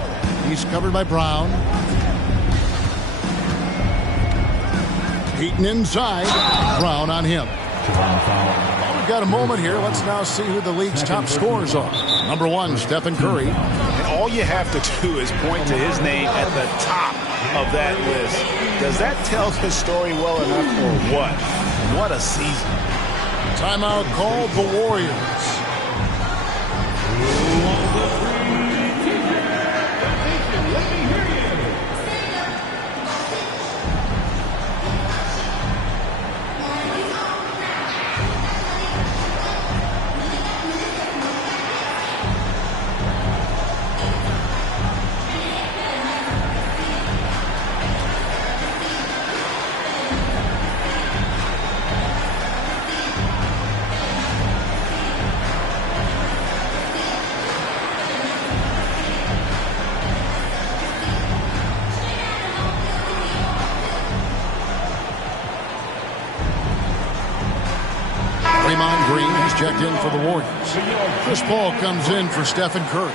He's covered by Brown. Payton inside. Brown on him. We've got a moment here. Let's now see who the league's top scorers are. Number 1, Stephen Curry. And all you have to do is point to his name at the top of that list. Does that tell his story well enough or what? What a season. Timeout called the Warriors. Draymond Green has checked in for the Warriors. Chris Paul comes in for Stephen Curry.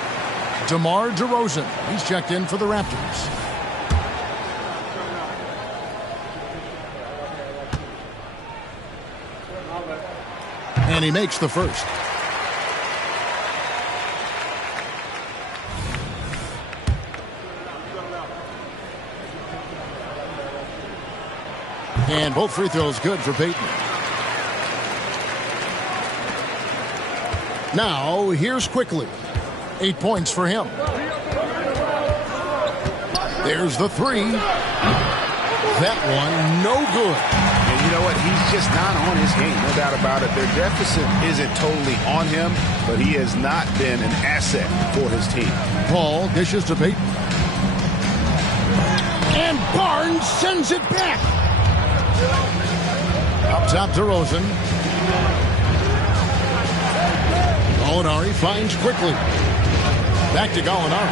DeMar DeRozan, he's checked in for the Raptors. And he makes the first. And both free throws good for Payton. Now, here's Quickly. 8 points for him. There's the 3. That one, no good. And you know what? He's just not on his game, no doubt about it. Their deficit isn't totally on him, but he has not been an asset for his team. Paul dishes to Payton. And Barnes sends it back. Up top to DeRozan. Gallinari finds Quickly. Back to Gallinari.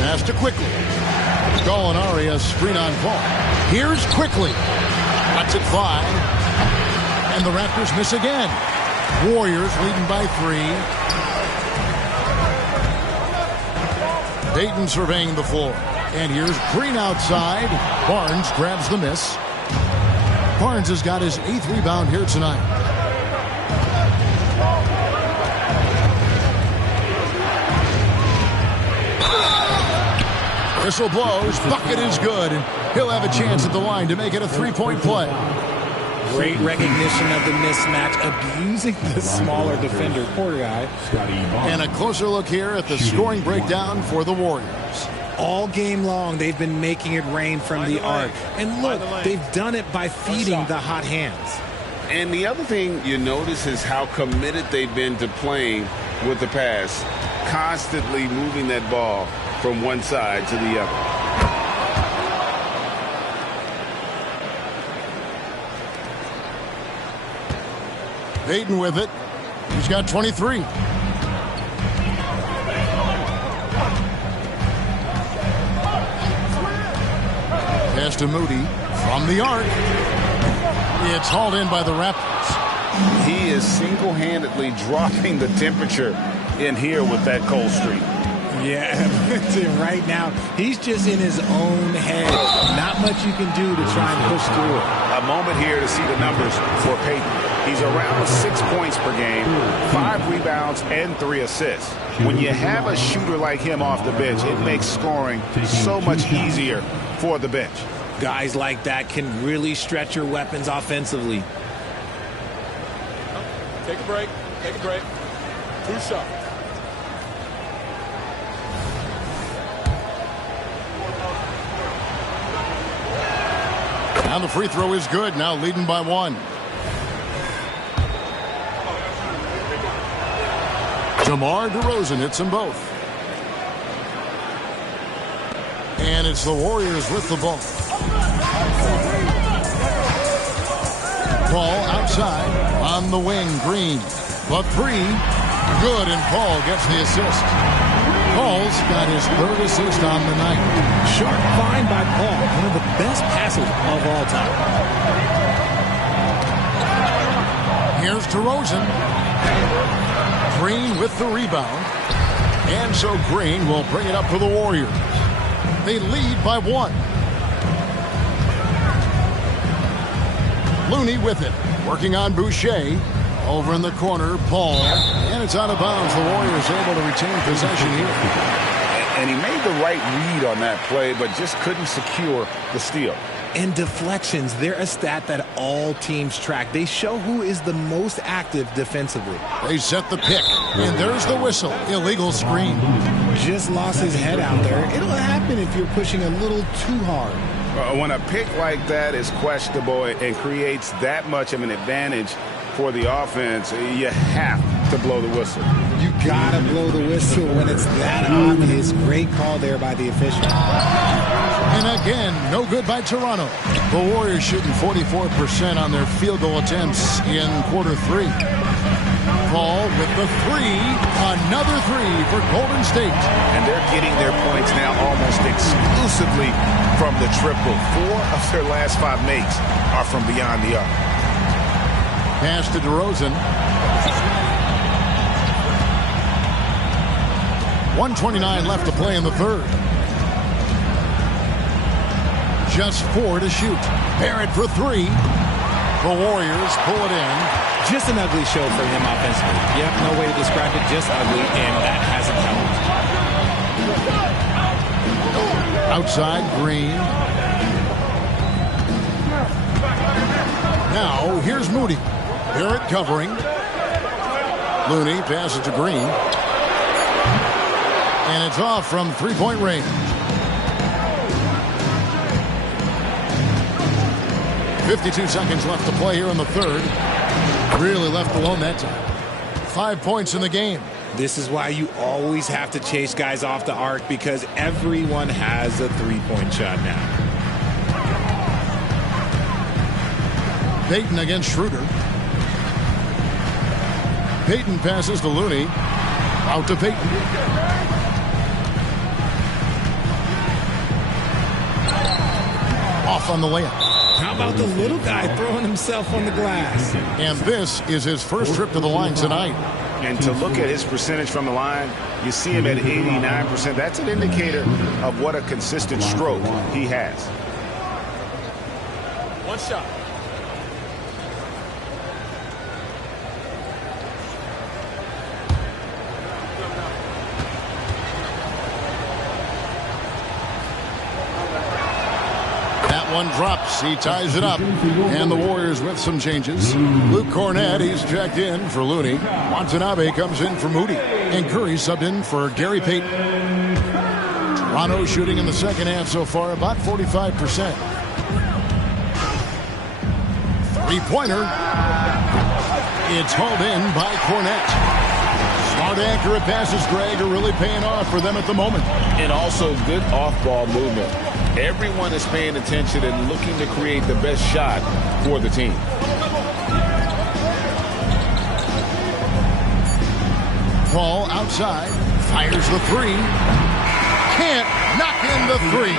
Pass to Quickly. Gallinari a screen on Paul. Here's Quickly. Cuts it 5. And the Raptors miss again. Warriors leading by 3. Payton surveying the floor. And here's Green outside. Barnes grabs the miss. Barnes has got his 8th rebound here tonight. Whistle blows. Bucket is good. And he'll have a chance at the line to make it a three-point play. Great recognition of the mismatch, abusing the smaller defender, poor guy. And a closer look here at the scoring breakdown for the Warriors. All game long, they've been making it rain from the arc. And look, they've done it by feeding the hot hands. And the other thing you notice is how committed they've been to playing with the pass, constantly moving that ball from one side to the other. Payton with it. He's got 23. Pass to Moody from the arc. It's hauled in by the Raptors. He is single-handedly dropping the temperature in here with that cold streak. Yeah, right now, he's just in his own head. Not much you can do to try and push through it. A moment here to see the numbers for Payton. He's around 6 points per game, 5 rebounds, and 3 assists. When you have a shooter like him off the bench, it makes scoring so much easier for the bench. Guys like that can really stretch your weapons offensively. Take a break. Take a break. 2 shots. And the free throw is good. Now leading by 1. DeMar DeRozan hits them both. And it's the Warriors with the ball. Ball outside on the wing. Green. The 3. Good, and Paul gets the assist. Paul's got his 3rd assist on the night. Sharp find by Paul. One of the best passes of all time. Here's DeRozan. Green with the rebound. And so Green will bring it up for the Warriors. They lead by 1. Looney with it. Working on Boucher. Over in the corner, Paul. And it's out of bounds. The Warriors able to retain possession here. And he made the right read on that play, but just couldn't secure the steal. And deflections, they're a stat that all teams track. They show who is the most active defensively. They set the pick, and there's the whistle. Illegal screen. Just lost his head out there. It'll happen if you're pushing a little too hard. When a pick like that is questionable and creates that much of an advantage for the offense, you have to blow the whistle. You gotta blow the whistle when it's that obvious. Great call there by the official. And again, no good by Toronto. The Warriors shooting 44% on their field goal attempts in quarter 3. Paul with the 3. Another 3 for Golden State. And they're getting their points now almost exclusively from the triple. 4 of their last 5 makes are from beyond the arc. Pass to DeRozan. 1:29 left to play in the 3rd. Just 4 to shoot. Barrett for 3. The Warriors pull it in. Just an ugly show for him offensively. Yep, no way to describe it. Just ugly, and that hasn't helped. Outside, Green. Now, here's Moody. Barrett covering. Looney passes to Green. And it's off from 3-point range. 52 seconds left to play here in the 3rd. Really left alone that time. 5 points in the game. This is why you always have to chase guys off the arc, because everyone has a 3-point shot now. Payton against Schroeder. Payton passes to Looney. Out to Payton. Off on the layup. How about the little guy throwing himself on the glass? And this is his first trip to the line tonight. And to look at his percentage from the line, you see him at 89%. That's an indicator of what a consistent stroke he has. 1 shot. one drops. He ties it up. And the Warriors with some changes. Luke Cornett, he's checked in for Looney. Watanabe comes in for Moody. And Curry subbed in for Gary Payton. Toronto shooting in the second half so far about 45%. Three-pointer. It's hauled in by Cornett. Smart accurate passes, Greg, are really paying off for them at the moment. And also good off-ball movement. Everyone is paying attention and looking to create the best shot for the team. Paul outside, fires the three. Can't knock in the three.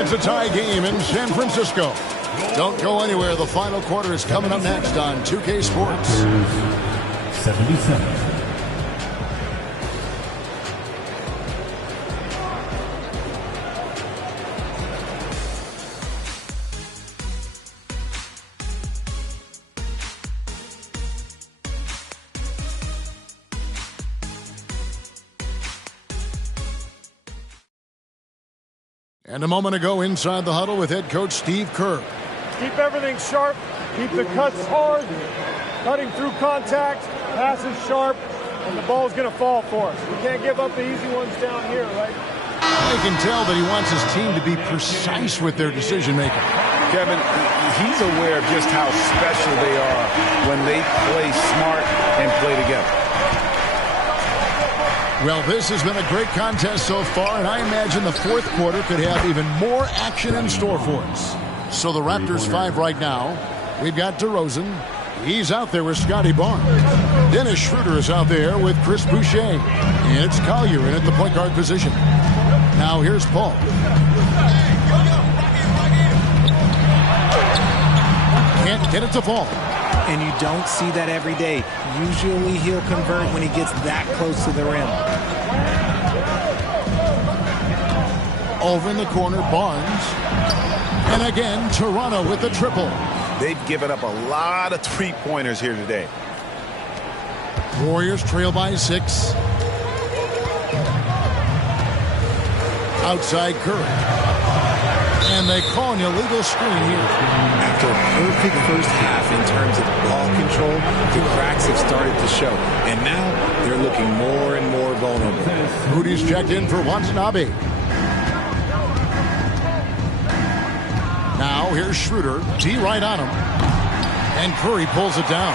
It's a tie game in San Francisco. Don't go anywhere. The final quarter is coming up next on 2K Sports. 77. And a moment ago inside the huddle with head coach Steve Kerr. Keep everything sharp. Keep the cuts hard. Cutting through contact. Passes sharp. And the ball's going to fall for us. We can't give up the easy ones down here, right? I can tell that he wants his team to be precise with their decision-making. Kevin, he's aware of just how special they are when they play smart and play together. Well, this has been a great contest so far, and I imagine the fourth quarter could have even more action in store for us. So the Raptors 5 right now. We've got DeRozan. He's out there with Scotty Barnes. Dennis Schroeder is out there with Chris Boucher. And it's Collier in at the point guard position. Now here's Paul. Can't get it to fall. And you don't see that every day. Usually he'll convert when he gets that close to the rim. Over in the corner, Barnes. And again, Toronto with the triple. They've given up a lot of three-pointers here today. Warriors trail by 6. Outside Curry. And they call an illegal screen here. After a perfect first half in terms of ball control, the cracks have started to show. And now they're looking more and more vulnerable. Moody's checked in for Watanabe. Now here's Schroeder. D right on him. And Curry pulls it down.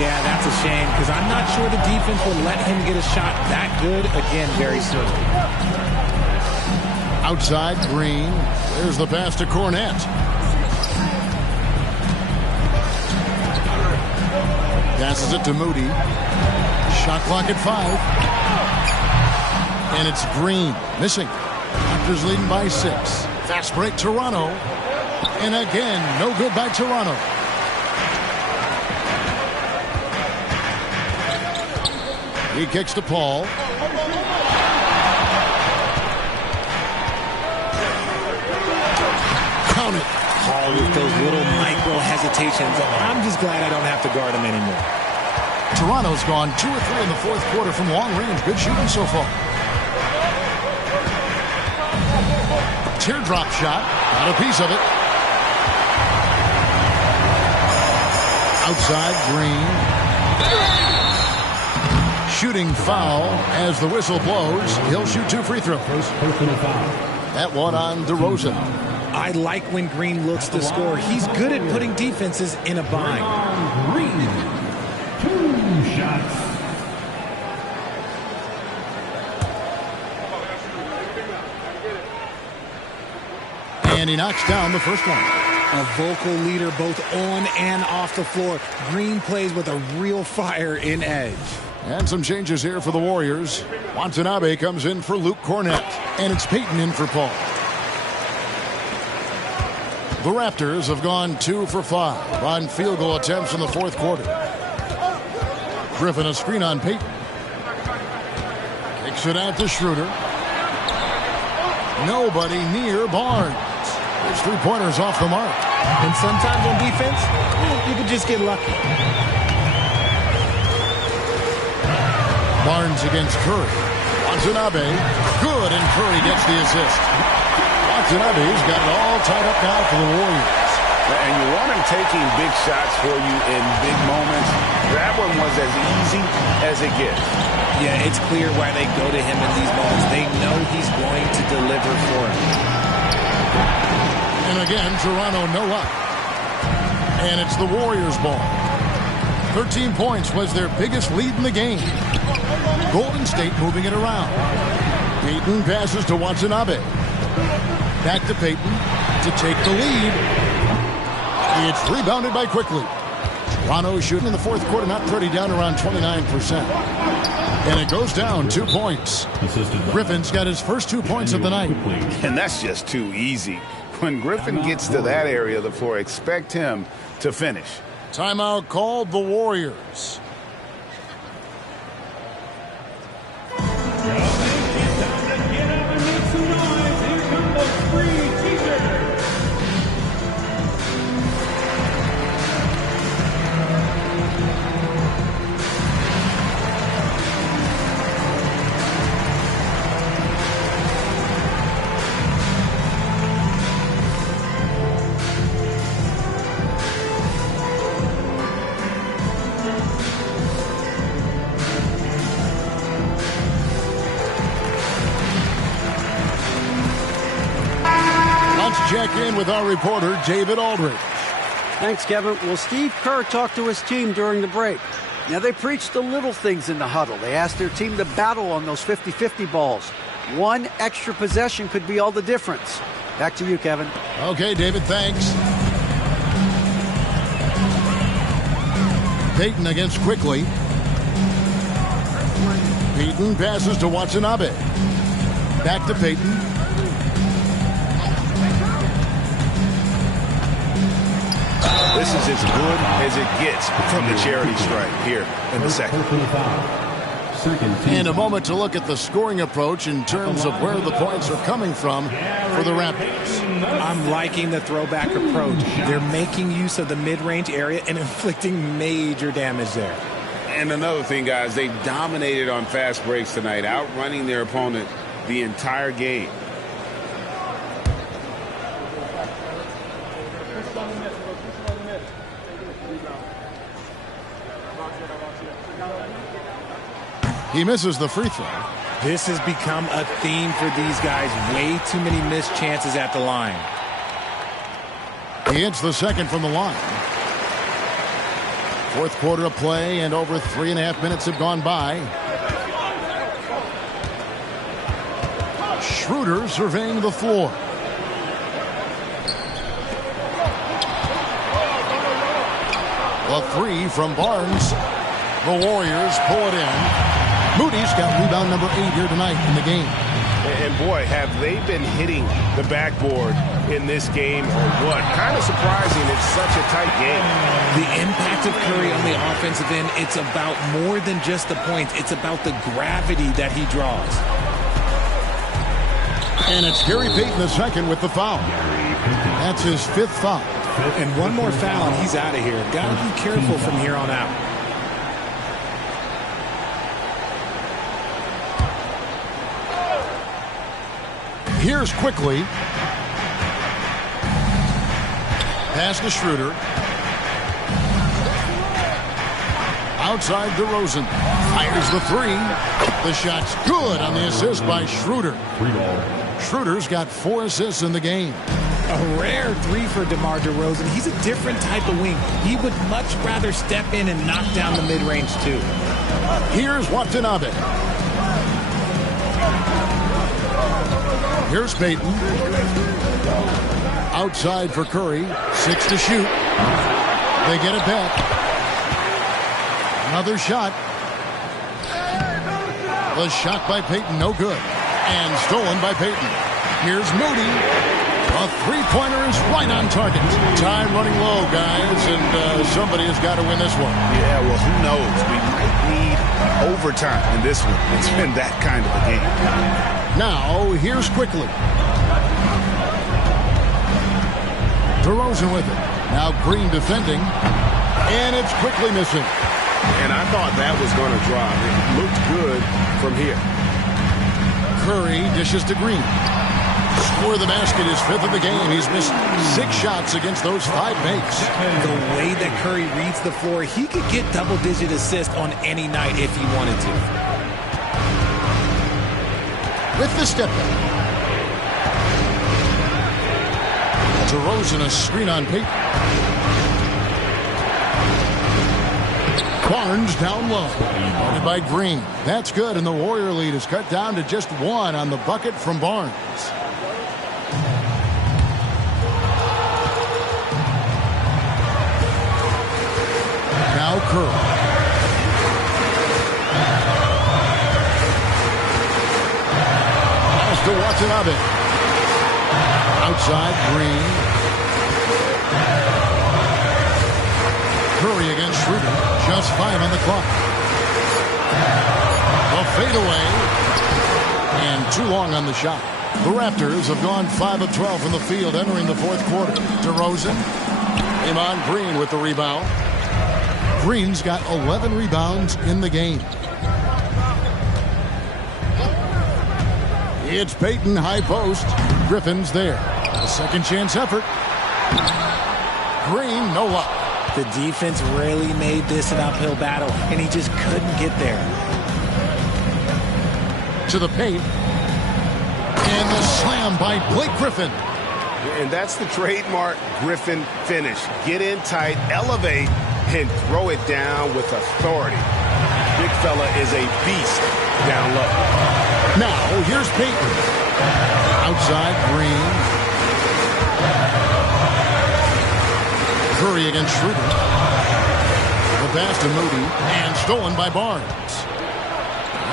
Yeah, that's a shame because I'm not sure the defense will let him get a shot that good again very soon. Outside, Green. There's the pass to Cornett. Passes it to Moody. Shot clock at 5. And it's Green. Missing. Raptors leading by 6. Fast break, Toronto. And again, no good by Toronto. He kicks to Paul. Count it. Paul with those little micro hesitations. I'm just glad I don't have to guard him anymore. Toronto's gone 2 or 3 in the fourth quarter from long range. Good shooting so far. Teardrop shot. Got a piece of it. Outside, Green. Shooting foul as the whistle blows. He'll shoot 2 free throws. That one on DeRozan. I like when Green looks to score. He's good at putting defenses in a bind. Green, 2 shots. And he knocks down the first one. A vocal leader both on and off the floor. Green plays with a real fire in edge. And some changes here for the Warriors. Watanabe comes in for Luke Cornett. And it's Payton in for Paul. The Raptors have gone 2 for 5 on field goal attempts in the fourth quarter. Griffin a screen on Payton. Kicks it out to Schroeder. Nobody near Barnes. His three-pointers off the mark. And sometimes on defense, you could just get lucky. Barnes against Curry. Watanabe. Good, and Curry gets the assist. Watanabe's got it all tied up now for the Warriors. And you want him taking big shots for you in big moments. That one was as easy as it gets. Yeah, it's clear why they go to him in these moments. They know he's going to deliver for him. And again, Toronto no up. And it's the Warriors' ball. 13 points was their biggest lead in the game. Golden State moving it around. Payton passes to Watanabe. Back to Payton to take the lead. It's rebounded by Quickly. Toronto shooting in the fourth quarter, not pretty, down around 29%. And it goes down 2 points. Griffin's got his first 2 points of the night. And that's just too easy. When Griffin gets to that area of the floor, expect him to finish. Timeout called the Warriors. Check in with our reporter, David Aldridge. Thanks, Kevin. Well, Steve Kerr talked to his team during the break. Now, they preached the little things in the huddle. They asked their team to battle on those 50-50 balls. One extra possession could be all the difference. Back to you, Kevin. Okay, David, thanks. Payton against Quickly. Payton passes to Watanabe. Back to Payton. This is as good as it gets from the charity stripe here in the second. And a moment to look at the scoring approach in terms of where the points are coming from for the Raptors. I'm liking the throwback approach. They're making use of the mid-range area and inflicting major damage there. And another thing, guys, they dominated on fast breaks tonight, outrunning their opponent the entire game. He misses the free throw. This has become a theme for these guys. Way too many missed chances at the line. He hits the second from the line. Fourth quarter of play, and over 3.5 minutes have gone by. Schroeder surveying the floor. A three from Barnes. The Warriors pull it in. Moody's got rebound number 8 here tonight in the game. And boy, have they been hitting the backboard in this game or what? Kind of surprising. It's such a tight game. The impact of Curry on the offensive end, it's about more than just the points. It's about the gravity that he draws. And it's Gary Payton II with the foul. That's his 5th foul. And one more foul and he's out of here. Got to be careful from here on out. Here's Quickly. Pass to Schroeder. Outside DeRozan. Fires the three. The shot's good on the assist by Schroeder. Schroeder's got 4 assists in the game. A rare 3 for DeMar DeRozan. He's a different type of wing. He would much rather step in and knock down the mid-range too. Here's Watanabe. Here's Payton. Outside for Curry. 6 to shoot. They get it back. Another shot. The shot by Payton, no good. And stolen by Payton. Here's Moody. A three-pointer is right on target. Time running low, guys, and somebody has got to win this one. Yeah, well, who knows? We might need overtime in this one. It's been that kind of a game. Now, here's Quickly. DeRozan with it. Now Green defending. And it's Quickly missing. And I thought that was going to drop. It looked good from here. Curry dishes to Green. Score the basket, his 5th of the game. He's missed 6 shots against those 5 makes. The way that Curry reads the floor, he could get double-digit assists on any night if he wanted to. With the step back. DeRozan, a screen on Payton. Barnes down low. Guarded by Green. That's good, and the Warrior lead is cut down to just 1 on the bucket from Barnes. Now Curry. Pass to Watanabe. Outside, Green. Curry against Schroeder. Just 5 on the clock. A fadeaway. And too long on the shot. The Raptors have gone 5 of 12 from the field entering the 4th quarter. DeRozan. Draymond Green with the rebound. Green's got 11 rebounds in the game. It's Payton, high post. Griffin's there. A second chance effort. Green, no luck. The defense really made this an uphill battle, and he just couldn't get there. To the paint. And the slam by Blake Griffin. And that's the trademark Griffin finish. Get in tight, elevate, and throw it down with authority. Big fella is a beast down low. Now, here's Payton. Outside, Green. Curry against Schroeder. The pass to Moody. And stolen by Barnes.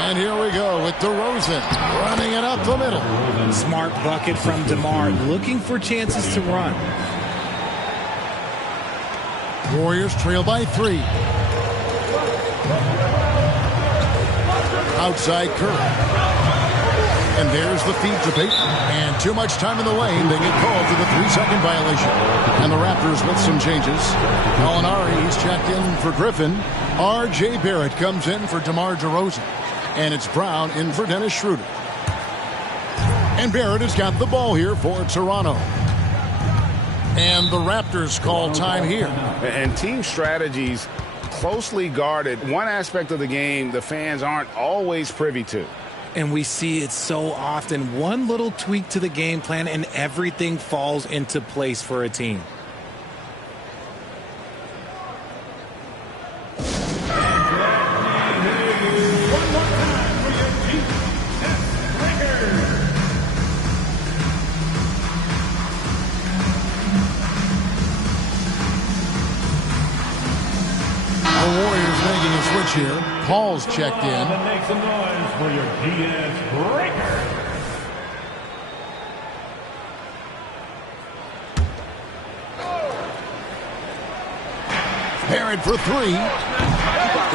And here we go with DeRozan running it up the middle. Smart bucket from DeMar, looking for chances to run. Warriors trail by 3. Outside Curry. And there's the feed to Payton. And too much time in the lane. They get called for the 3-second violation. And the Raptors with some changes. Gallinari, he's checked in for Griffin. R.J. Barrett comes in for DeMar DeRozan. And it's Brown in for Dennis Schroeder. And Barrett has got the ball here for Toronto. And the Raptors call time here. And team strategies closely guarded. One aspect of the game the fans aren't always privy to. And we see it so often. One little tweak to the game plan and everything falls into place for a team. Here, Paul's checked in. Make some noise for your DS Breaker. Barrett for 3.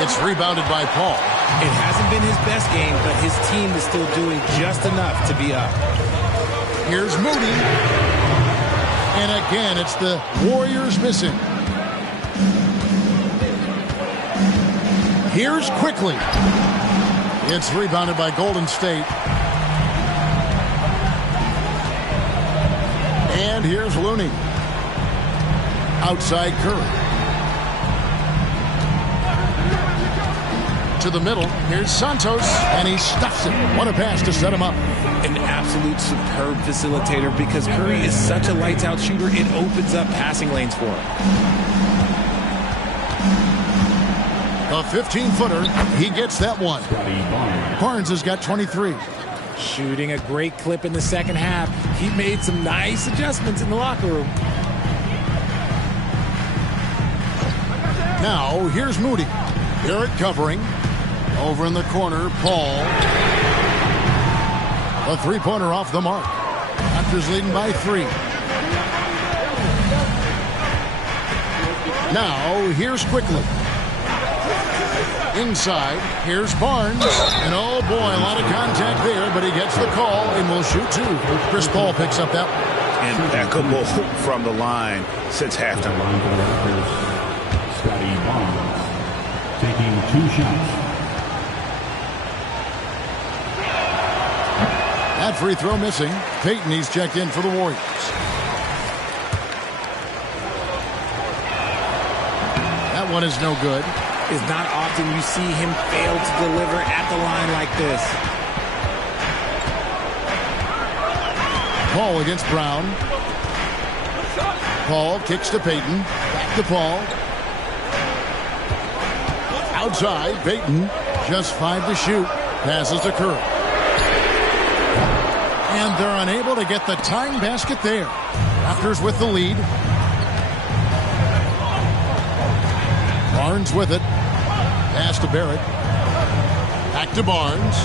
It's rebounded by Paul. It hasn't been his best game, but his team is still doing just enough to be up. Here's Moody. And again, it's the Warriors missing. Here's Quickly. It's rebounded by Golden State. And here's Looney. Outside Curry. To the middle. Here's Santos. And he stuffs it. What a pass to set him up. An absolute superb facilitator because Curry is such a lights-out shooter. It opens up passing lanes for him. A 15-footer. He gets that one. Barnes has got 23. Shooting a great clip in the second half. He made some nice adjustments in the locker room. Now, here's Moody. Barrett covering. Over in the corner, Paul. A three-pointer off the mark. Raptors leading by 3. Now, here's Quickly. Inside, here's Barnes. And oh boy, a lot of contact there, but he gets the call and will shoot 2. Chris Paul picks up that one. Impeccable from the line since halftime. Scotty Barnes taking 2 shots. That free throw missing. Payton, he's checked in for the Warriors. That one is no good. It's not often you see him fail to deliver at the line like this. Paul against Brown. Paul kicks to Payton. Back to Paul. Outside, Payton. Just 5 to shoot. Passes to Curry. And they're unable to get the tying basket there. Raptors with the lead. Barnes with it. Pass to Barrett. Back to Barnes.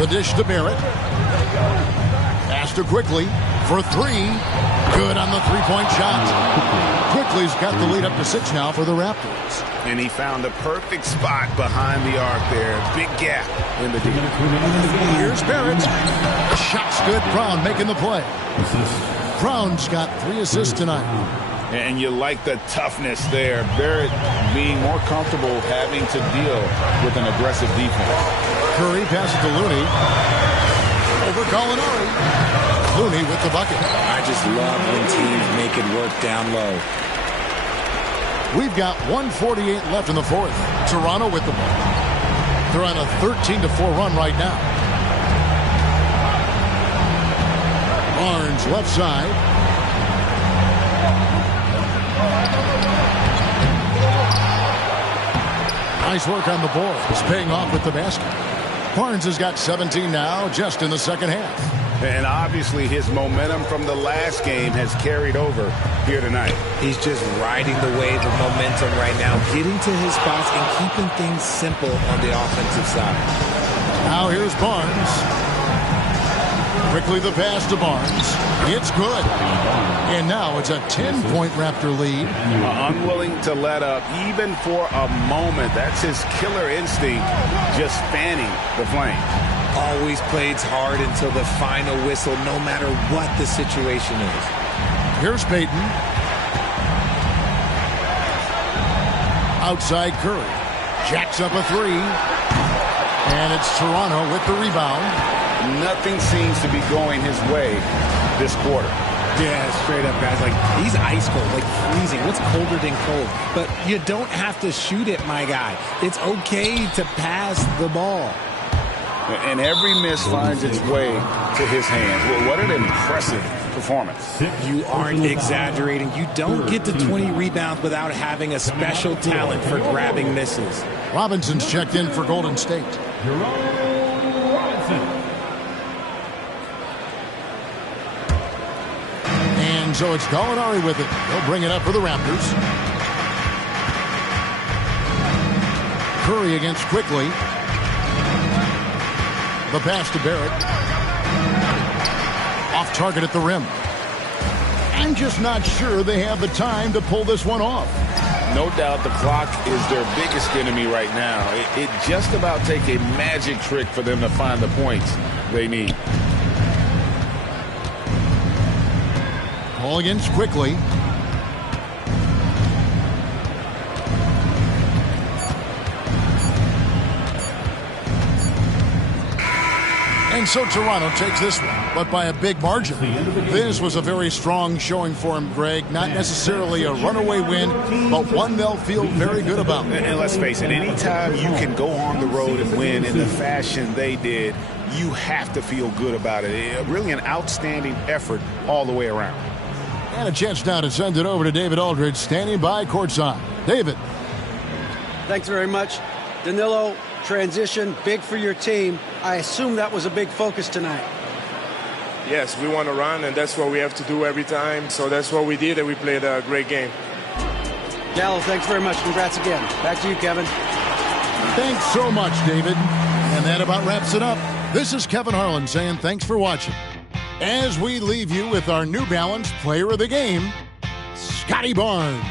The dish to Barrett. Pass to Quickly for 3. Good on the three-point shot. Quickly's got the lead up to 6 now for the Raptors. And he found the perfect spot behind the arc there. Big gap in the deep. Here's Barrett. Shot's good. Brown making the play. Brown's got 3 assists tonight. And you like the toughness there. Barrett being more comfortable having to deal with an aggressive defense. Curry passes to Looney. Over Gallinari. Looney with the bucket. I just love when teams make it work down low. We've got 1:48 left in the fourth. Toronto with the ball. They're on a 13-4 run right now. Barnes left side. Nice work on the board. It's paying off with the basket. Barnes has got 17 now, just in the second half. And obviously his momentum from the last game has carried over here tonight. He's just riding the wave of momentum right now, getting to his spots and keeping things simple on the offensive side. Now here's Barnes. Quickly the pass to Barnes. It's good. And now it's a 10-point Raptor lead. Unwilling to let up even for a moment. That's his killer instinct, just fanning the flame. Always plays hard until the final whistle, no matter what the situation is. Here's Payton. Outside Curry. Jacks up a 3. And it's Toronto with the rebound. Nothing seems to be going his way this quarter. Yeah, straight up, guys. Like, he's ice cold, like freezing. What's colder than cold? But you don't have to shoot it, my guy. It's okay to pass the ball. And every miss finds its way to his hands. Well, what an impressive performance. You aren't exaggerating. You don't get to 20 rebounds without having a special talent for grabbing misses. Robinson's checked in for Golden State. And so it's Gallinari with it. He'll bring it up for the Raptors. Curry against Quickly. The pass to Barrett. Off target at the rim. I'm just not sure they have the time to pull this one off. No doubt the clock is their biggest enemy right now. It just about takes a magic trick for them to find the points they need. Ball against Quickly. And so Toronto takes this one, but by a big margin. This was a very strong showing for him, Greg. Not necessarily a runaway win, but one they'll feel very good about. And let's face it, anytime you can go on the road and win in the fashion they did, you have to feel good about it. Really an outstanding effort all the way around. And a chance now to send it over to David Aldridge, standing by courtside. David. Thanks very much. Danilo, transition, big for your team. I assume that was a big focus tonight. Yes, we want to run, and that's what we have to do every time. So that's what we did, and we played a great game. Gallo, thanks very much. Congrats again. Back to you, Kevin. Thanks so much, David. And that about wraps it up. This is Kevin Harlan saying thanks for watching. As we leave you with our New Balance Player of the Game, Scotty Barnes.